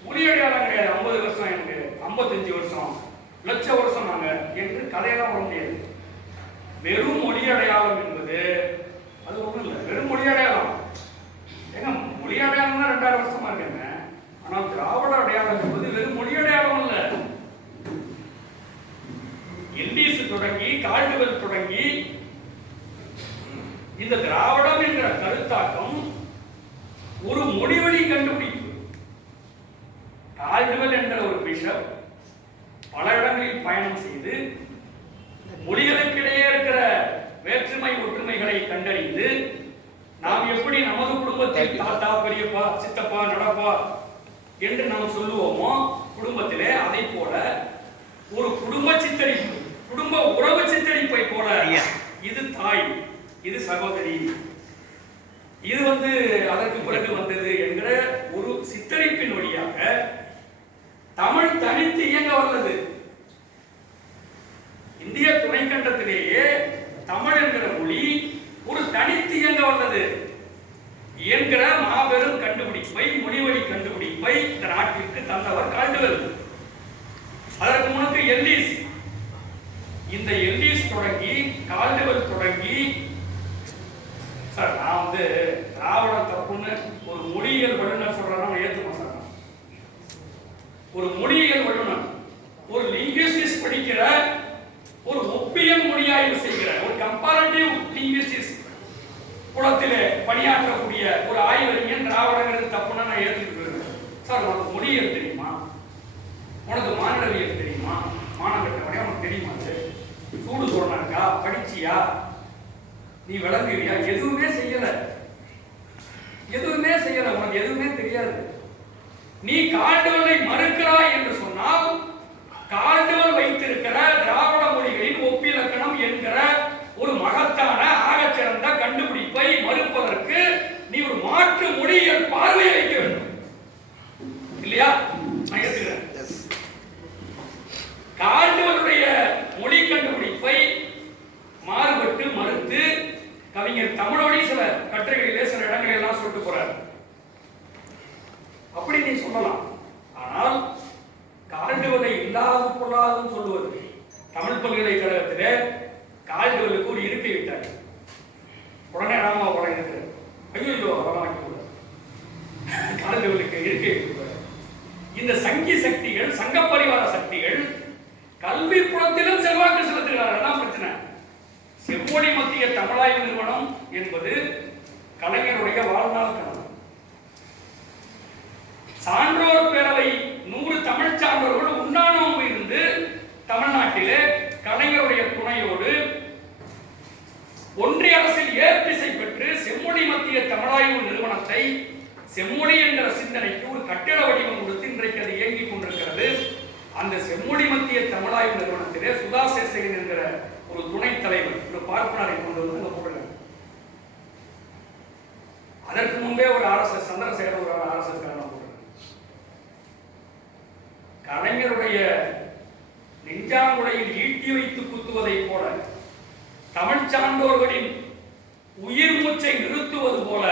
மொழி அடையாளம் கிடையாது. 50 வருஷம் எனக்கு, 55 வருஷம், லட்ச வருஷம் நாங்க என்று கதையெல்லாம் வர முடியாது. வெறும் மொழி அடையாளம் என்பது அது ஒண்ணும் இல்லை. வெறும் மொழி அடையாளம் ஏங்க, மொழி அடையாளம் தான் 2000 வருஷமா இருக்காங்க. ஆனால் திராவிட அடையாளம் என்பது வெறும் மொழி அடையாளம் இல்ல. எல்டிசி தொடங்கி கால்டுவெல் தொடங்கி இந்த திராவிடம் என்கிற கருத்தாக்கம் ஒரு மொழிவழி கண்டுபிடிப்பு. கால்டுவெல் என்ற ஒரு பிஷப் பல இடங்களில் பயணம் செய்து மொழிகளுக்கிடையே இருக்கிற வேற்றுமை ஒற்றுமைகளை கண்டறிந்து நாம் எப்படி நமது குடும்பத்தில் தாத்தா, பெரியப்பா, சித்தப்பா, நடப்பா என்று நாம் சொல்லுவோமோ குடும்பத்திலே, அதை போல ஒரு குடும்ப சித்தரிப்பு, குடும்ப உறவு சித்தரிப்பை போல இது தாய், இது சகோதரி, இது அதற்கு பிறகு வந்தது என்கிற ஒரு சித்தரிப்பின் வழியாக தமிழ் தனித்து இயங்க வல்லது. இந்திய துணைக்கண்டத்திலேயே தமிழ் என்கிற மொழி ஒரு தனித்து இயங்க வல்லது என்கிற மாபெரும் கண்டுபிடிப்பை, மொழிவழி கண்டுபிடிப்பை இந்த நாட்டிற்கு தந்தவர் கால்டுவெல். அதற்கு முன்னுக்கு எல்லிஸ். இந்த எல்லிஸ் தொடங்கி கால்டுவெல் தொடங்கி சார், நான் திராவிடம் தப்புன்னு ஒரு மொழியியல் வல்லுநர் சொல்றேன், ஏற்றுக்க சார். ஒரு மொழியியல் வல்லுநர், ஒரு லிங்குவிஸ்டிக்ஸ் படிக்கிற, ஒரு ஒப்பியல் மொழியாய்வு செய்கிற, ஒரு கம்பேரிட்டிவ் லிங்குவிஸ்டிக்ஸ் குளத்திலே பணியாற்றக்கூடிய ஒரு ஆய்வறிஞன் திராவிடங்கிறது தப்புன்னா நான் ஏற்றுக்கிட்டு சார். உனக்கு மொழியியல் தெரியுமா? உனக்கு மாநிலவியல் தெரியுமா? மாணவர்களே உனக்கு தெரியுமா? சூடு சொன்னாக்கா படிச்சியா? நீ விளங்குறியா? எதுவுமே செய்யல, எதுவுமே செய்யல, உனக்கு எதுவுமே தெரியாது. நீ கால்டுவெலை மறுக்கிறாய் என்று சொன்னால் கால்டுவெல் வைத்திருக்கிற திராவிட மொழிகளின் ஒப்பிலக்கணம் என்கிற ஒரு மகத்தான ஆகச்சிறந்த கண்டுபிடிப்பை மறுப்பதற்கு நீ ஒரு மாற்று மொழியியல் பார்வையை வைக்க வேண்டும், இல்லையா? நான் ஏற்றுக்கிறேன். கால்டுவெலுடைய மொழி கண்டுபிடிப்பை மாறுபட்டு மறுத்து கவிஞர் தமிழோடி சில கட்டுரைகளிலே சில இடங்களெல்லாம் சொல்லிட்டு போறார். அப்படி நீ சொல்லலாம். ஆனால் கால்டுவெலை இல்லாது பொருளாதுன்னு சொல்லுவது, தமிழ் பல்கலைக்கழகத்திலே கால்டுவெலுக்கு ஒரு இருக்கை விட்டார். உடனே ராமா உடனே இருக்கிறார், ஐயோ அதெல்லாம் வைக்கக்கூடாது, கால்டுவெலுக்கு இருக்கை விட்டுவார். இந்த சங்கி சக்திகள், சங்க பரிவார சக்திகள் கல்வி புலத்திலும் செல்வாக்கு செலுத்துகிறார்கள். அதான் பிரச்சனை. செம்மொழி மத்திய தமிழாய்வு நிறுவனம் என்பது கலைஞருடைய வாழ்நாள் கனவு. சான்றோர் பேரவை 100 தமிழ் சான்றோர்கள் உண்ணாநோன்பு இருந்து தமிழ்நாட்டிலே கலைஞருடைய துணையோடு ஒன்றிய அரசில் ஏற்பிசை பெற்று செம்மொழி மத்திய தமிழாய்வு நிறுவனத்தை செம்மொழி என்கிற சிந்தனைக்கு ஒரு கட்டிட வடிவம் கொடுத்து இன்றைக்கு அது இயங்கிக் கொண்டிருக்கிறது. அந்த செம்மொழி மத்திய தமிழாய்வு நிறுவனத்திலே சுதா சேசகன் என்கிற ஒரு துணைத் தலைவர், ஒரு பார்ப்பனரை கொண்டு வந்து போடுறாங்க. அதற்கு முன்பே ஒரு RSS சந்திரசேகர் ஒரு RSS காரணம் போடுறாங்க. கலைஞருடைய நெஞ்சாங்குடையில் ஈட்டி வைத்து குத்துவதை போல, தமிழ் சான்றோர்களின் உயிர் மூச்சை நிறுத்துவது போல,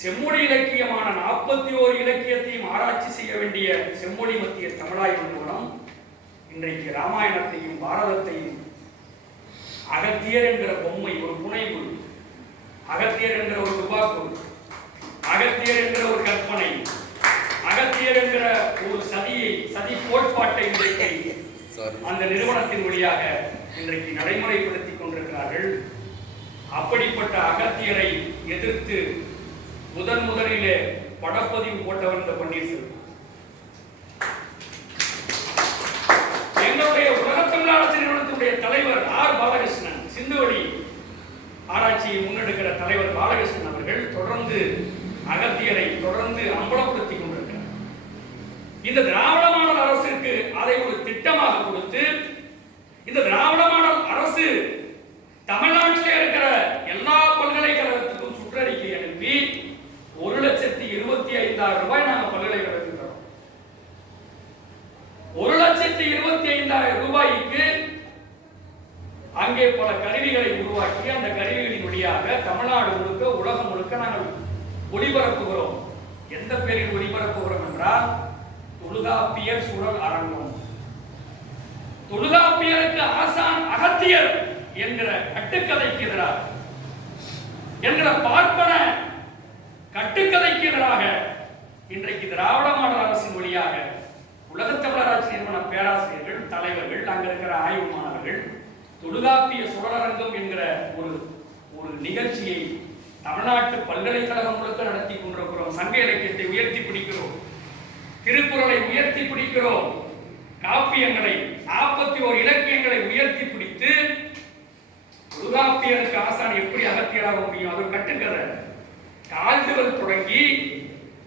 செம்மொழி இலக்கியமான 41 இலக்கியத்தையும் ஆராய்ச்சி செய்ய வேண்டிய செம்மொழி மத்திய தமிழாய்வு நிறுவனம் இன்றைக்கு ராமாயணத்தையும் பாரதத்தையும் அகத்தியர் என்கிற பொம்மை, ஒரு புனைவு, அகத்தியர் என்கிற ஒரு துபாக்கு, அகத்தியர் என்கிற ஒரு கற்பனை, அகத்தியர் என்கிற ஒரு சதி கோட்பாட்டை இன்றைக்கு அந்த நிறுவனத்தின் வழியாக இன்றைக்கு நடைமுறைப்படுத்திக் கொண்டிருக்கிறார்கள். அப்படிப்பட்ட அகத்தியரை எதிர்த்து முதலிலே படப்பதிவு போட்டவர் இந்த பன்னீர்செல்வம். எங்களுடைய உலக தமிழ் அரசு நிறுவனத்துடைய தலைவர் R. பாலகிருஷ்ணன் ஆட்சியை முன்னெடுக்கிற தலைவர் பாலகிருஷ்ணன் அவர்கள் தொடர்ந்து அகத்தியரை தொடர்ந்து அம்பலப்படுத்திக் கொண்டிருக்கிறார். இந்த திராவிட மாடல் அரசுக்கு அதை ஒரு திட்டமாக கொடுத்து இந்த திராவிட மாடல் அரசு தமிழ்நாட்டிலே இருக்கிற எல்லா பல்கலைக்கழகத்துக்கும் சுற்றறிக்கை அனுப்பி 1,25,000 ரூபாய் நாங்கள் பல்கலைக்கழகத்துக்கு தரோம். 1,25,000 ரூபாய்க்கு அங்கே பல கருவிகளை உருவாக்கி அந்த கருவிகளின் வழியாக தமிழ்நாடு முழுக்க உலகம் முழுக்க நாங்கள் ஒளிபரப்புகிறோம். எந்த பேரில் ஒளிபரப்புகிறோம் என்றால் தொல்காப்பியர் சுழல் அரங்கம். தொல்காப்பியருக்கு ஆசான் அகத்தியர் என்கிற கட்டுக்கதைக்கு எதிராக என்கிற பார்ப்பன கட்டுக்கதைக்கு எதிராக இன்றைக்கு திராவிட மாடல் அரசின் வழியாக உலகத் தமிழராட்சி நிறுவன பேராசிரியர்கள் தலைவர்கள் அங்க இருக்கிற ஆய்வு மாணவர்கள் தொல்காப்பிய சுழலரங்கம் என்கிற ஒரு நிகழ்ச்சியை தமிழ்நாட்டு பல்கலைக்கழகம் முழுக்க நடத்தி கொண்டிருக்கிறோம். சங்க இலக்கியத்தை உயர்த்தி பிடிக்கிறோம், திருக்குறளை உயர்த்தி பிடிக்கிறோம், காப்பியங்களை 41 இலக்கியங்களை உயர்த்தி பிடித்து தொல்காப்பியருக்கு ஆசான் எப்படி அகத்தியராக முடியும்? அவர் கட்டுக்கதை கால்டுவல் தொடங்கி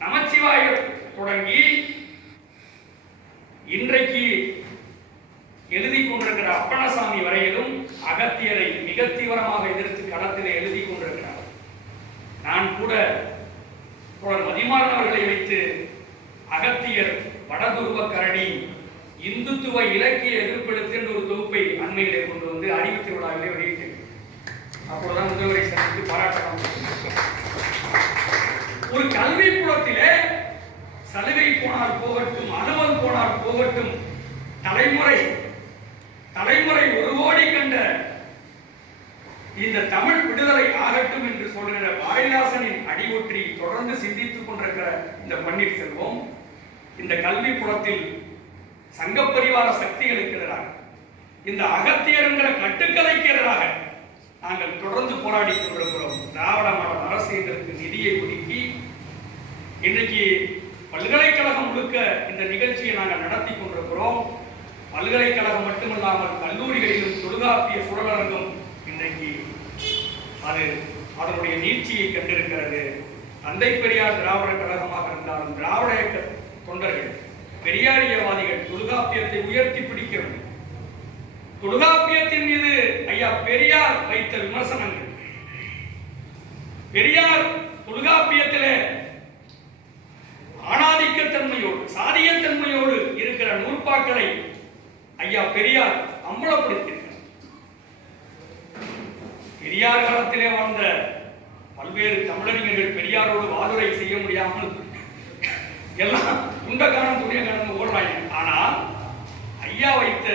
நமச்சிவாயர் தொடங்கி இன்றைக்கு எழுதி கொண்டிருக்கிற அப்பணசாமி வரையிலும் அகத்தியரை மிக தீவிரமாக எதிர்த்து களத்திலே எழுதி கொண்டிருக்கிறார். நான் கூட மதிமாறன் அவர்களை வைத்து அகத்தியர் வடதுருவ கரணி இந்துத்துவ இலக்கிய எதிர்ப்பெடுத்து என்ற ஒரு தொகுப்பை அண்மையிலே கொண்டு வந்து அறிவு திருவிழாவிலே வெளியிட்டேன். அப்போதுதான் முதல்வரை சந்தித்து பாராட்டலாம். ஒரு கல்வி புலத்திலே சலுகை போனால் போகட்டும், அனுமதி போனால் போகட்டும், தலைமுறை 1 கோடி கண்ட இந்த தமிழ் விடுதலை ஆகட்டும் என்று சொல்கிற பாரதிதாசனின் அடிவொற்றி தொடர்ந்து சிந்தித்துக் கொண்டிருக்கிற இந்த பன்னீர்செல்வம் இந்த கல்வி புலத்தில் சங்க பரிவார சக்திகளுக்கு எதிராக இந்த அகத்தியர் என்கிற கட்டுக்கதைக்கு எதிராக நாங்கள் தொடர்ந்து போராடி கொண்டிருக்கிறோம். திராவிட மாடல் அரசு எங்களுக்கு நிதியை ஒதுக்கி இன்றைக்கு பல்கலைக்கழகம் முழுக்க இந்த நிகழ்ச்சியை நாங்கள் நடத்தி கொண்டிருக்கிறோம். பல்கலைக்கழகம் மட்டுமல்லாமல் கல்லூரிகளிலும் தொல்காப்பிய சுழலரங்கம் இன்றைக்கு அதனுடைய நீட்சியை கண்டிருக்கிறது. தந்தை பெரியார் திராவிட கழகமாக இருந்தாலும் திராவிட இயக்க தொண்டர்கள் பெரியாரியவாதிகள் தொல்காப்பியத்தை உயர்த்தி பிடிக்கிறது. தொல்காப்பியத்தின் மீது ஐயா பெரியார் வைத்த விமர்சனங்கள், பெரியார் தொல்காப்பியத்திலே ஆணாதிக்கத்தன்மையோடு சாதியத்தன்மையோடு இருக்கிற நூற்பாக்களை ஐயா பெரியார் அம்பலப்படுத்தியிருக்கிறார். பெரியார் காலத்திலே வாழ்ந்த பல்வேறு தமிழறிஞர்கள் பெரியாரோடு வாதுரை செய்ய முடியாமல் எல்லாம் துண்டக்காரன் துணிய கடந்து ஓடுறாங்க. ஆனால் ஐயா வைத்த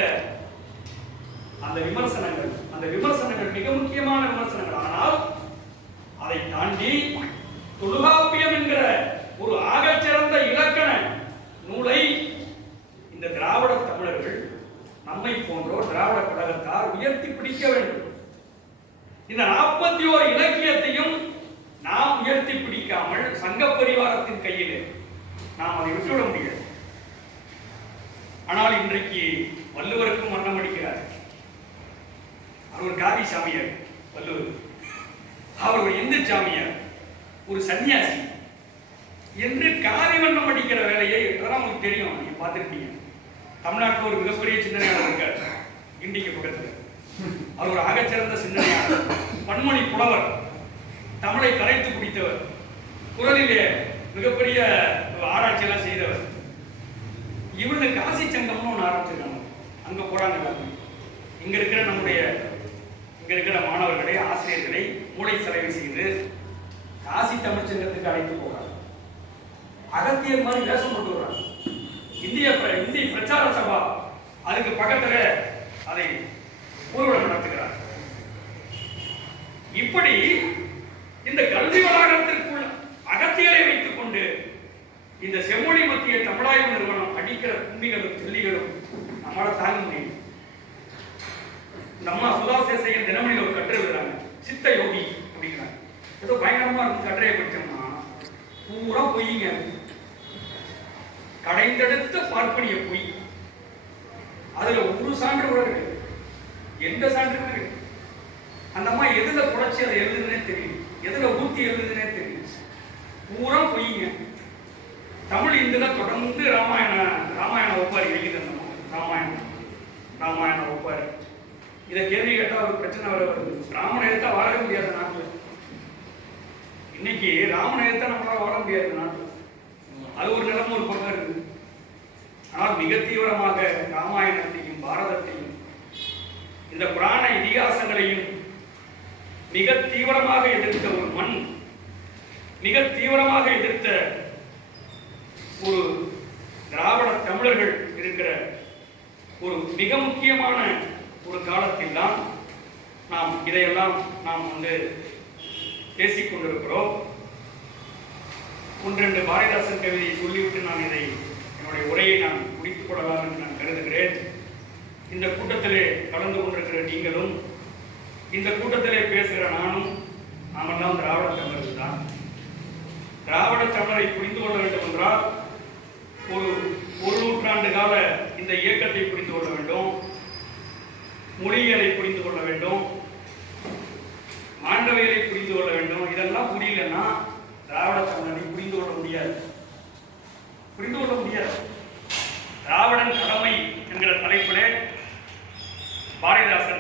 அந்த விமர்சனங்கள் மிக முக்கியமான விமர்சனங்கள். ஆனால் அதை தாண்டி தொல்காப்பியம் என்கிற ஒரு ஆகச்சிறந்த இலக்கண நூலை இந்த திராவிட தமிழர்கள் நம்மை போன்றோர் திராவிட கழகத்தார் உயர்த்தி பிடிக்க வேண்டும். இந்த 41 இலக்கியத்தையும் நாம் உயர்த்தி பிடிக்காமல் சங்க பரிவாரத்தின் கையில் நாம் அதை விட்டுவிட முடியாது. ஆனால் இன்றைக்கு வள்ளுவருக்கும் வண்ணம் அடிக்கிறார். அவர் ஒரு காவி சாமியார் வள்ளுவர், அவர் ஒரு இந்து சாமியார், ஒரு சன்னியாசி என்று காவி வண்ணம் அடிக்கிற வேலையை இதெல்லாம் உங்களுக்கு தெரியும், நீங்க பார்த்துருப்பீங்க. தமிழ்நாட்டில் ஒரு மிகப்பெரிய சிந்தனையாளர் இருக்கார் இண்டிக்கு பக்கத்தில். அவர் ஒரு ஆகச்சிறந்த சிந்தனையாளர், பன்மொழி புலவர், தமிழை கரைத்து குடித்தவர், குரலிலே மிகப்பெரிய ஆராய்ச்சியெல்லாம் செய்தவர். இவங்க காசி சங்கம்னு ஒன்று ஆரம்பிச்சிருக்காங்க. அங்கே போறாங்க. இங்க இருக்கிற மாணவர்களை ஆசிரியர்களை மூளை செலவு செய்து காசி தமிழ் சங்கத்துக்கு அழைத்து போகிறார். அகத்தியர் மாதிரி வேஷம் போட்டு வர்றாங்க. இந்திய பிரச்சார சபா அதுக்கு பக்கத்துல அதை ஊர்வலம் நடத்துகிறார். இப்படி இந்த கல்வி வளாகத்திற்குள் அகத்தியரை வைத்துக் கொண்டு இந்த செம்மொழி மத்திய தமிழாய்வு நிறுவனம் அடிக்கிற கும்பிகளும் தெல்லிகளும் நம்மளால தாங்க முடியும். நம்ம சுதாசேசையன் தினமணியில் ஒரு கட்டுரை எழுதுறாங்க, சித்த யோகி அப்படிங்கிறாங்க. ஏதோ பயங்கரமா இருக்கும் கட்டுரையை படிச்சோம்னா பூரா பொய்ங்க, கடைந்தெடுத்த பார்ப்பனிய பொய். அதுல ஒரு சான்று கூட இருக்கு, எந்த சான்று இருக்கு? அந்த அம்மா எதுல குறைச்சி அதை எழுதுதுன்னே தெரியும், எதுல ஊத்தி எழுதுதுன்னே தெரியும். பூரா பொய்ங்க. தமிழ் இந்துல தொடர்ந்து ராமாயண ஒப்பாரி எழுதிட்டு ராமாயண ஒப்பாரி. இதை கேள்வி கேட்டால் ஒரு பிரச்சனை வர வருது. ராமனை எடுத்தா வாழ முடியாத நாட்டில், இன்னைக்கு ராமனை எடுத்தா நம்மளால வாழ முடியாத நாட்டில், அது ஒரு நிலைமை ஒரு பக்கம் இருக்குது. ஆனால் மிக தீவிரமாக ராமாயணத்தையும் பாரதத்தையும் இந்த புராண இதிகாசங்களையும் மிக தீவிரமாக எதிர்த்த ஒரு மண், மிக தீவிரமாக எதிர்த்த ஒரு திராவிட தமிழர்கள் இருக்கிற ஒரு மிக முக்கியமான ஒரு காலத்தில் தான் நாம் இதையெல்லாம் நாம் பேசிக் கொண்டிருக்கிறோம். ஒன்றெண்டு பாரதிதாசன் கவிதையை சொல்லிவிட்டு நான் என்னுடைய உரையை நான் முடித்துக் கொள்ளலாம் என்று நான் கருதுகிறேன். இந்த கூட்டத்திலே கலந்து கொண்டிருக்கிற நீங்களும், இந்த கூட்டத்திலே பேசுகிற நானும், நாமெல்லாம் திராவிட தமிழர்கள் தான். திராவிட தமிழரை புரிந்து கொள்ள வேண்டும் என்றால் ஒரு நூற்றாண்டு கால இந்த இயக்கத்தை புரிந்து கொள்ள வேண்டும், மொழிகளை புரிந்து கொள்ள வேண்டும், மாண்டவியலை புரிந்து கொள்ள வேண்டும். இதெல்லாம் புரியலன்னா திராவிட தமிழரை புரிந்து கொள்ள முடியாது. திராவிடன் கடமை என்கிற தலைப்பிலே பாரதிதாசன்